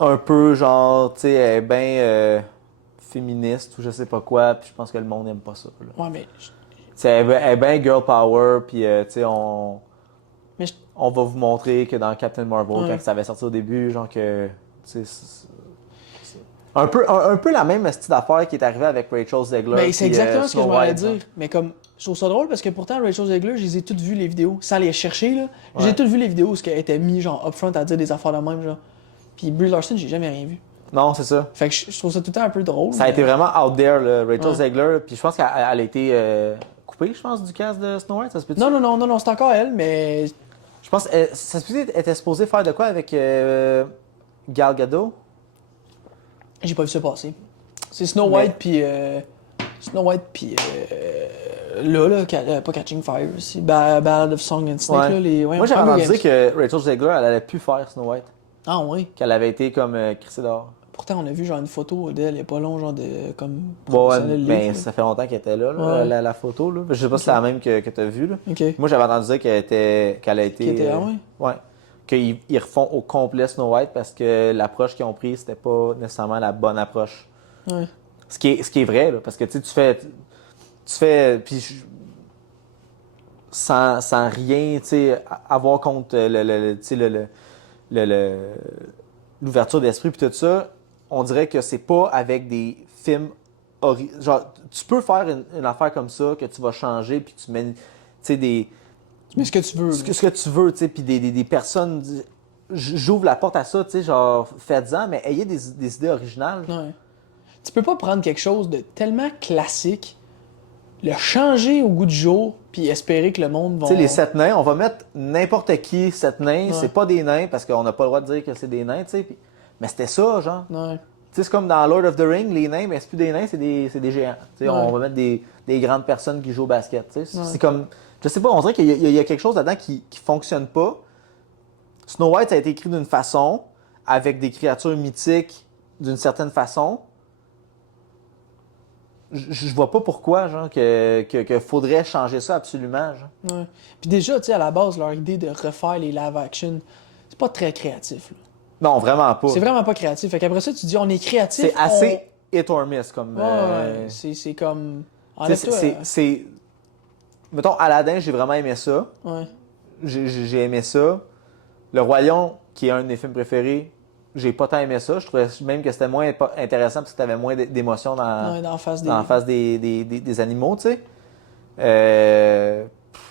un peu, genre, tu sais, elle est bien féministe ou je sais pas quoi, puis je pense que le monde n'aime pas ça. Là. Ouais, mais. Tu sais, elle est bien girl power, puis tu sais, Mais on va vous montrer que dans Captain Marvel, Ouais. quand ça avait sorti au début, genre que. Tu sais, c'est un peu la même style d'affaire qui est arrivée avec Rachel Zegler. ben, c'est puis, exactement ce que je Snow m'en allais White, genre. dire. Mais comme, je trouve ça drôle parce que pourtant, Rachel Zegler, je les ai toutes vues les vidéos, sans les chercher, là. J'ai Ouais. toutes vu les vidéos où elle était mis, genre, upfront à dire des affaires de même, genre. Puis Brie Larson, j'ai jamais rien vu. Non, c'est ça. Fait que je trouve ça tout le temps un peu drôle. Ça a mais- été vraiment out there, là. Rachel Ouais. Zegler, puis je pense qu'elle a été coupée, je pense, du cast de Snow White, ça se peut-tu? Non, c'est encore elle, mais. Je pense ça se peut-tu, elle était supposée faire de quoi avec Gal Gadot? J'ai pas vu ça passer. C'est Snow Mais- White, puis. Snow White, puis pas Catching Fire aussi, Ballad of Song and Snake, Ouais. là, les... Ouais, Moi, j'avais Hunger entendu Games. dire que Rachel Zegler, elle allait plus faire Snow White. Ah oui. Qu'elle avait été comme crissée dehors. Pourtant, on a vu genre une photo d'elle, il y a pas long, genre de comme Bon, ouais, promotionnel mais livre, ça fait longtemps qu'elle était là, Ouais. la photo. Là. Je sais pas si Ok. c'est la même que tu as vue. Là. Ok. Moi, j'avais entendu dire qu'elle a été. Qui était, ah ouais? Ouais. Qu'ils refont au complet Snow White parce que l'approche qu'ils ont prise, c'était pas nécessairement la bonne approche. Ouais. Ce qui est vrai, là, parce que tu fais. Puis sans rien avoir contre l'ouverture d'esprit puis tout ça, on dirait que c'est pas avec des films genre tu peux faire une affaire comme ça que tu vas changer puis tu mets des Mais ce que tu veux. ce que tu veux puis des personnes j'ouvre la porte à ça genre faites-en mais ayez des idées originales. Ouais. Tu peux pas prendre quelque chose de tellement classique, le changer au goût du jour, puis espérer que le monde va. Tu sais, les 7 nains, on va mettre n'importe qui 7 nains, Ouais. c'est pas des nains parce qu'on n'a pas le droit de dire que c'est des nains, tu sais. Mais c'était ça, genre. Ouais. Tu sais, c'est comme dans Lord of the Rings, les nains, mais c'est plus des nains, c'est des géants. Tu sais, Ouais. on va mettre des grandes personnes qui jouent au basket, tu sais. Ouais. C'est comme, je sais pas, on dirait qu'il y a quelque chose là-dedans qui fonctionne pas. Snow White, ça a été écrit d'une façon, avec des créatures mythiques d'une certaine façon. Je vois pas pourquoi, genre, que faudrait changer ça absolument, genre. Ouais. Puis déjà, tu sais, à la base, leur idée de refaire les live action, c'est pas très créatif. Là. Non, vraiment pas. C'est vraiment pas créatif. Fait qu'après ça, tu dis, on est créatif. C'est assez hit or miss comme. Ouais, c'est comme. Tu sais, Enlève-toi. Mettons, Aladdin, j'ai vraiment aimé ça. Ouais. J'ai aimé ça. Le Roi Lion, qui est un de mes films préférés, j'ai pas tant aimé ça. Je trouvais même que c'était moins intéressant parce que t'avais moins d'émotions Ouais, dans la face des. dans la face des animaux, tu sais.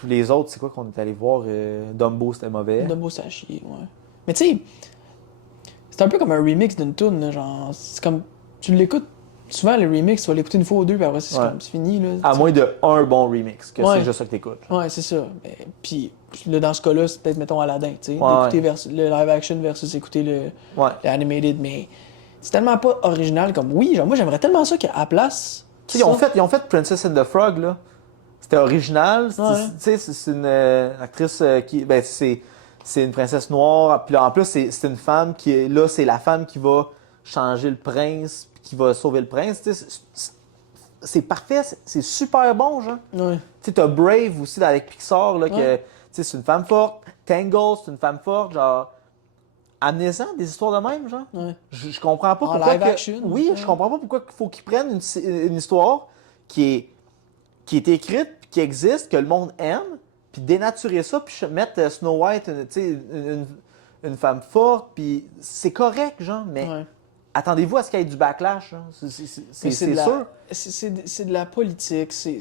Les autres, c'est quoi qu'on est allé voir? Dumbo, c'était mauvais. Dumbo, ça a chier, ouais. Mais tu sais, c'est un peu comme un remix d'une tune, là, genre. C'est comme. Tu l'écoutes. Souvent, le remix, tu vas l'écouter une fois ou deux, puis après, c'est Ouais. comme. C'est fini, là. À moins de un bon remix, que Ouais. c'est juste ça que t'écoutes. Ouais, c'est ça. Mais, puis, là, dans ce cas-là, c'est peut-être, mettons, Aladdin, tu sais. Ouais, D'écouter le live action versus écouter Ouais. le animated, mais c'est tellement pas original comme. Oui, genre, moi, j'aimerais tellement ça qu'à la place. Tu sais, ils ont fait Princess and the Frog, là. C'était original. Ouais. Tu sais, c'est une actrice qui. Ben, c'est une princesse noire. Puis là, en plus, c'est une femme qui est. Là, c'est la femme qui va changer le prince, puis qui va sauver le prince. Tu sais, c'est parfait. C'est super bon, genre. Ouais. Tu sais, t'as Brave aussi avec Pixar, là, que. Ouais. Tu sais, c'est une femme forte. Tangle, c'est une femme forte. Genre. Amenez-en des histoires de même, genre. Ouais. Je comprends pas En pourquoi. live action, Oui, ouais. je comprends pas pourquoi il faut qu'ils prennent une histoire qui est écrite, puis qui existe, que le monde aime, puis dénaturer ça, puis mettre Snow White, tu sais, une femme forte, puis c'est correct, genre, mais Ouais. attendez-vous à ce qu'il y ait du backlash, hein. Mais C'est de la- sûr. C'est de la politique, c'est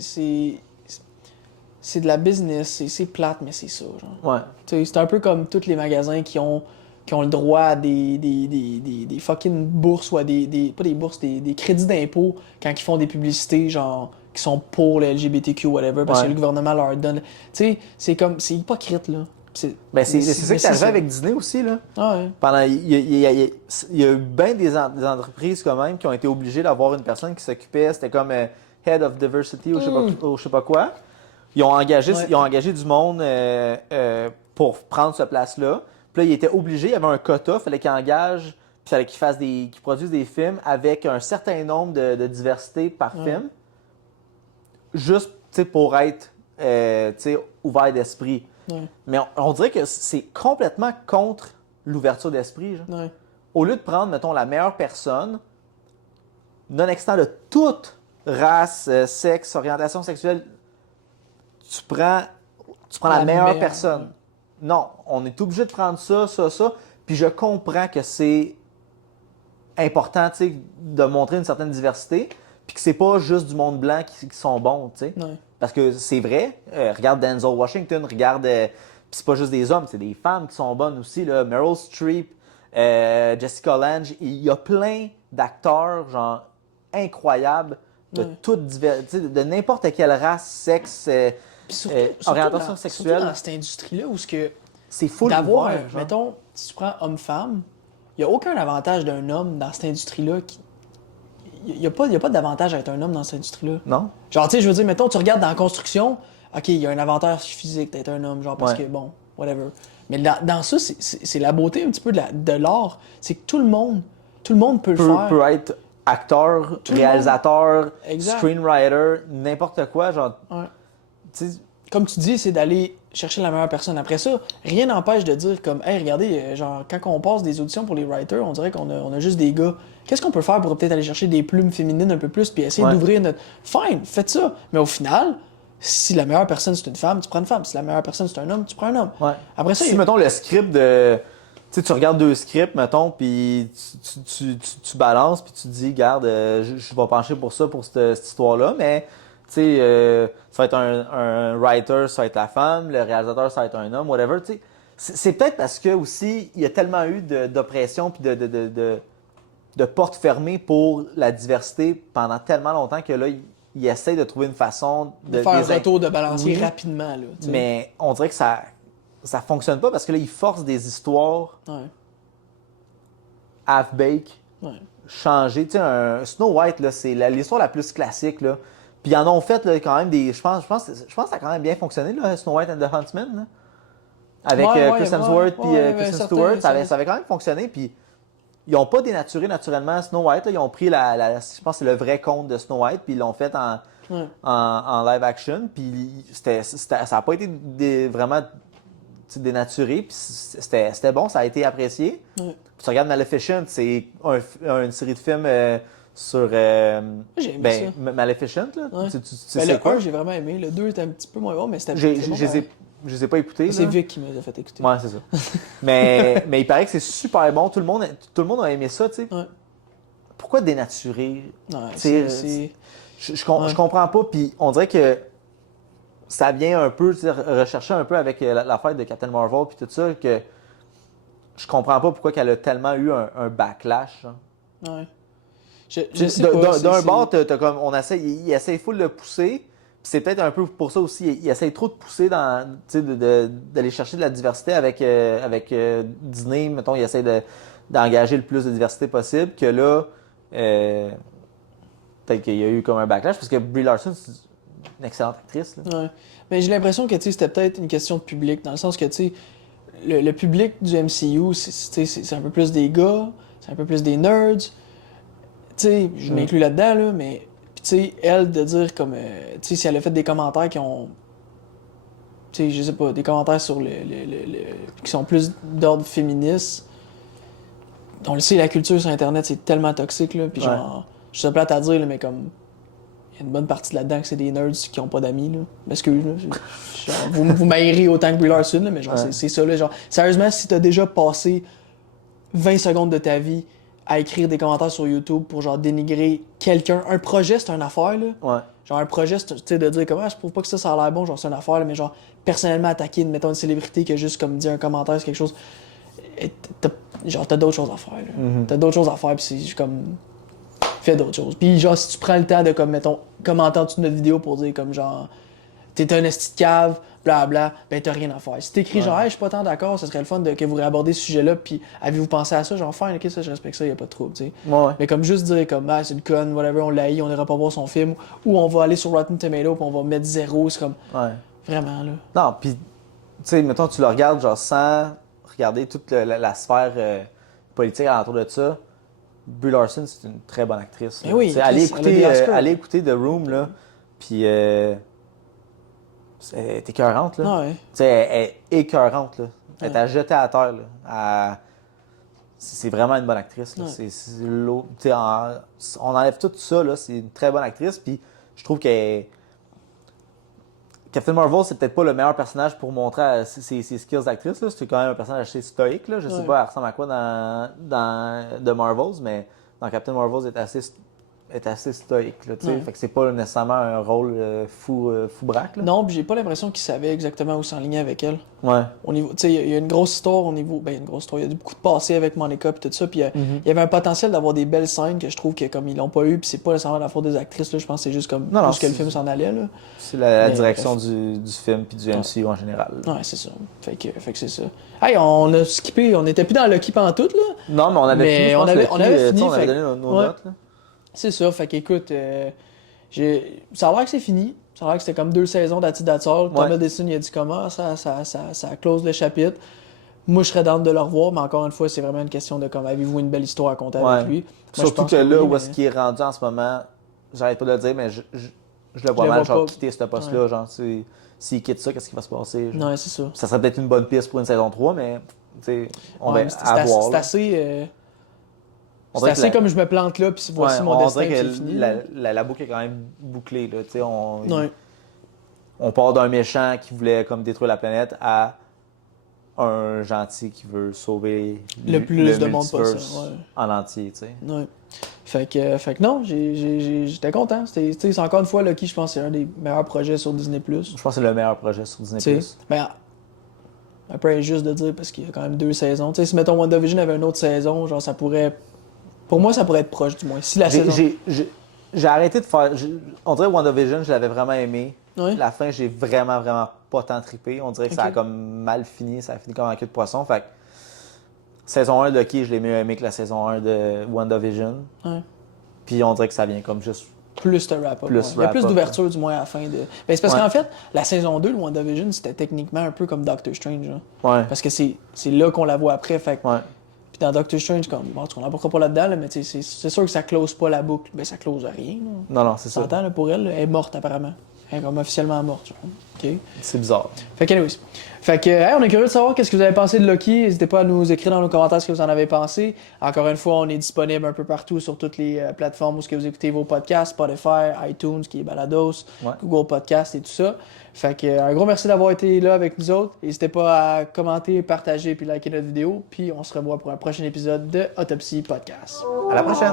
de la business, c'est plate, mais c'est ça, genre. Ouais. Tu sais, c'est un peu comme tous les magasins qui ont le droit à des fucking bourses ou à pas des bourses, des crédits d'impôt quand ils font des publicités, genre, qui sont pour le LGBTQ, whatever, parce Ouais. que le gouvernement leur donne. Tu sais, c'est comme, c'est hypocrite, là. Ben, c'est ça mais qui est arrivé avec Disney aussi, là. Ah ouais. Pendant, il y a eu bien des entreprises quand même qui ont été obligées d'avoir une personne qui s'occupait, c'était comme Head of Diversity ou je sais pas quoi. Ils ont engagé, Ouais. ils ont engagé du monde pour prendre cette place-là. Puis là, ils étaient obligés, il y avait un quota, il fallait qu'ils engagent, puis il fallait qu'ils produisent des films avec un certain nombre de diversité par Ouais. film. Juste, tu sais, pour être, tu sais, ouvert d'esprit. Ouais. Mais on dirait que c'est complètement contre l'ouverture d'esprit, genre. Ouais. Au lieu de prendre, mettons, la meilleure personne, non-extant de toute race, sexe, orientation sexuelle, tu prends la meilleure personne. Non, on est obligé de prendre ça, puis je comprends que c'est important, tu sais, de montrer une certaine diversité, puis que c'est pas juste du monde blanc qui sont bons, tu sais. Ouais. Parce que c'est vrai, regarde Denzel Washington, regarde, puis c'est pas juste des hommes, c'est des femmes qui sont bonnes aussi, là. Meryl Streep, Jessica Lange, il y a plein d'acteurs, genre, incroyables, de Ouais. toute diversité, de n'importe quelle race, sexe, Puis surtout, orientation sexuelle. surtout dans cette industrie-là où ce que c'est full d'avoir, ouvert, genre. mettons, si tu prends homme-femme, il n'y a aucun avantage d'un homme dans cette industrie-là qui. y a pas d'avantage à être un homme dans cette industrie-là. Non? Genre, tu sais, je veux dire, mettons, tu regardes dans la construction, ok, il y a un avantage physique d'être un homme, genre, parce Ouais. que, bon, whatever. Mais dans ça, c'est la beauté un petit peu de l'art. C'est que tout le monde peut le faire. Peut être acteur, Tout le réalisateur, Exact. screenwriter, n'importe quoi, genre, Ouais. tu sais, Comme tu dis, c'est d'aller chercher la meilleure personne. Après ça, rien n'empêche de dire comme, hey, regardez, genre, quand on passe des auditions pour les writers, on dirait on a juste des gars. Qu'est-ce qu'on peut faire pour peut-être aller chercher des plumes féminines un peu plus, puis essayer Ouais. d'ouvrir notre. Fine, faites ça. Mais au final, si la meilleure personne c'est une femme, tu prends une femme. Si la meilleure personne c'est un homme, tu prends un homme. ouais. Après ça, Si, mettons, le script de. Tu sais, tu regardes 2 scripts, mettons, puis tu balances, puis tu te dis, garde, je vais pencher pour ça, pour cette histoire-là, mais, tu sais, ça va être un writer, ça va être la femme, le réalisateur, ça va être un homme, whatever, tu sais. C'est peut-être parce que, aussi, il y a tellement eu d'oppression, puis de portes fermées pour la diversité pendant tellement longtemps que là, ils essayent de trouver une façon de faire un les retour de balancier Oui, rapidement. Là, tu sais. mais on dirait que ça fonctionne pas parce que là, ils forcent des histoires Ouais. half-bake, Ouais. changées. Tu sais, un Snow White, là, c'est l'histoire la plus classique, là. Puis ils en ont fait là, quand même des. Je pense que ça a quand même bien fonctionné, là, Snow White and the Huntsman. Là. Avec Chris Hemsworth puis Kristen Stewart. Ça avait quand même fonctionné. Puis ils n'ont pas dénaturé naturellement Snow White. Là. Ils ont pris je pense que c'est le vrai conte de Snow White, puis ils l'ont fait en live action. Puis ça n'a pas été vraiment dénaturé. Puis c'était bon, ça a été apprécié. Ouais. Puis tu regardes Maleficent, c'est une série de films sur J'ai aimé ça. Maleficent. Là. Ouais. Tu Ben, sais le quoi? 1, j'ai vraiment aimé. Le 2 était un petit peu moins bon, mais c'était Je c'est bon, je les ai pas écoutés. c'est là. Vic qui m'a fait écouter. Ouais, c'est ça. mais il paraît que c'est super bon. Tout le monde a aimé ça, tu sais. Ouais. Pourquoi dénaturer? Ouais, Tu sais, c'est. je comprends pas. Puis on dirait que ça vient un peu, tu sais, rechercher un peu avec l'affaire de Captain Marvel puis tout ça, que je comprends pas pourquoi qu'elle a tellement eu un backlash. Hein. Ouais. Je sais pas. D'un bord, t'as comme, il essaie full de pousser. Puis c'est peut-être un peu pour ça aussi, il essaie trop de pousser dans, tu sais, d'aller chercher de la diversité avec Disney. Mettons, il essaie d'engager le plus de diversité possible. Que là, peut-être qu'il y a eu comme un backlash parce que Brie Larson, c'est une excellente actrice. Là. Ouais. Mais j'ai l'impression que tu sais, c'était peut-être une question de public, dans le sens que tu sais, le public du MCU, c'est un peu plus des gars, c'est un peu plus des nerds. Tu sais, je m'inclus là-dedans, là, mais tu sais, elle, de dire comme. Tu sais, si elle a fait des commentaires qui ont. Tu sais, je sais pas, des commentaires sur qui sont plus d'ordre féministe. On le sait, la culture sur Internet, c'est tellement toxique, là. Puis genre, je suis plate à dire, là, mais comme. Il y a une bonne partie là-dedans que c'est des nerds qui ont pas d'amis, là. M'excuse, là. Genre, vous m'aérez autant que Brie Larson, là, mais genre, c'est ça, là. Genre, sérieusement, si t'as déjà passé 20 secondes de ta vie à écrire des commentaires sur YouTube pour genre dénigrer quelqu'un. Un projet, c'est une affaire, là. Ouais. Genre un projet, tu sais, de dire comme je trouve pas que ça a l'air bon, genre c'est une affaire, là, mais genre personnellement attaquer, mettons une célébrité qui a juste comme dit un commentaire sur quelque chose. T'as d'autres choses à faire, là. T'as d'autres choses à faire, puis c'est comme. Fais d'autres choses. Puis genre, si tu prends le temps de comme, mettons, commenter en dessous de notre vidéo pour dire comme genre. T'es un esti de cave, blabla, ben t'as rien à faire. Si t'écris genre, hey, je suis pas tant d'accord, ça serait le fun que vous réabordez ce sujet-là, puis avez-vous pensé à ça, genre, fine, ok, ça, je respecte ça, y a pas de trouble, tu sais. Ouais. Mais comme juste dire, comme, c'est une conne, whatever, on l'haït, on ira pas voir son film, ou on va aller sur Rotten Tomato, puis on va mettre 0, c'est comme, Ouais. vraiment, là. Non, puis, tu sais, mettons, tu le regardes, genre, sans regarder toute la sphère politique alentour de ça. Brie Larson, c'est une très bonne actrice. Mais oui, allez elle a des Oscars. écouter The Room, là, puis elle est écœurante, là. Ah ouais. Tu sais, elle est écœurante, là. Elle t'a jeté à terre, là. C'est vraiment une bonne actrice, là. Ouais. Tu sais, on enlève tout ça, là. C'est une très bonne actrice, puis je trouve que Captain Marvel, c'est peut-être pas le meilleur personnage pour montrer ses skills d'actrice, là. C'est quand même un personnage assez stoïque, là. Je sais pas, elle ressemble à quoi dans The Marvels, mais dans Captain Marvel, elle est assez stoïque, là, tu sais. Ouais. Fait que c'est pas nécessairement un rôle fou braque, là. Non, puis j'ai pas l'impression qu'il savait exactement où s'enligner avec elle. Ouais. Au niveau, tu sais, il y a une grosse histoire au niveau. Ben, il y a une grosse histoire. Il y a beaucoup de passé avec Monica et tout ça. Puis il y avait un potentiel d'avoir des belles scènes que je trouve que comme ils l'ont pas eu. Puis c'est pas nécessairement la faute des actrices. Là, je pense que c'est juste comme Non, plus que le film s'en allait. Là. C'est la Mais, direction bref. du film puis du MCU en général. Ouais, c'est ça. Fait que c'est ça. Hey, on a skippé. On était plus dans Lucky pantoute, là. Non, mais on avait Mais fini. Je on pense, avait- Lucky, on avait tu sais, fini, on avait fait- donné nos ouais. notes. Là. C'est ça, fait qu'écoute, ça a l'air que c'est fini. Ça a l'air que c'était comme 2 saisons d'Attitude. Tom Hiddleston, il a dit comment, ça close le chapitre. Moi, je serais down de le revoir, mais encore une fois, c'est vraiment une question de comme avez-vous une belle histoire à compter avec lui. Moi, surtout que là, où est-ce qu'il est rendu en ce moment, j'arrête pas de le dire, mais je le vois mal, genre, quitter ce poste-là. Genre, s'il quitte ça, qu'est-ce qui va se passer? Genre. Ouais, c'est ça. Ça serait peut-être une bonne piste pour une saison 3, mais on va c'est voir. C'est assez. C'est assez comme je me plante là, puis voici mon destin, puis c'est fini. La boucle est quand même bouclée. Là, on part d'un méchant qui voulait comme détruire la planète à un gentil qui veut sauver le plus de monde possible en entier. Ouais. Fait que non, j'étais content. C'est encore une fois Loki, je pense que c'est un des meilleurs projets sur Disney+. Je pense que c'est le meilleur projet sur Disney+. Ben, après, juste de dire, parce qu'il y a quand même 2 saisons. T'sais, si, mettons, WandaVision avait une autre saison, genre, ça pourrait... Pour moi, ça pourrait être proche, du moins. Si la saison... J'ai arrêté de faire... On dirait WandaVision, je l'avais vraiment aimé. Oui. La fin, j'ai vraiment pas tant trippé. On dirait que ça a comme mal fini. Ça a fini comme un cul de poisson. Fait que saison 1 de Loki, je l'ai mieux aimé que la saison 1 de WandaVision. Ouais. Puis on dirait que ça vient comme juste... Plus de wrap-up. Il y a plus d'ouverture, du moins, à la fin de... Ben, c'est parce qu'en fait, la saison 2 de WandaVision, c'était techniquement un peu comme Doctor Strange. Parce que c'est là qu'on la voit après. Fait que... Puis dans Doctor Strange, comme, bon, tu n'embarqueras pas là-dedans, là, mais c'est sûr que ça close pas la boucle. Ben, ça close rien. Là. Non, c'est ça. T'entends, là, pour elle, elle est morte, apparemment. Elle est comme officiellement morte. Okay. C'est bizarre. Fait que, anyways. Fait que, on est curieux de savoir qu'est-ce que vous avez pensé de Loki. N'hésitez pas à nous écrire dans nos commentaires ce que vous en avez pensé. Encore une fois, on est disponible un peu partout sur toutes les plateformes où vous écoutez vos podcasts, Spotify, iTunes, qui est Balados, Google Podcasts et tout ça. Fait que, un gros merci d'avoir été là avec nous autres. N'hésitez pas à commenter, partager puis liker notre vidéo. Puis on se revoit pour un prochain épisode de Autopsie Podcast. À la prochaine!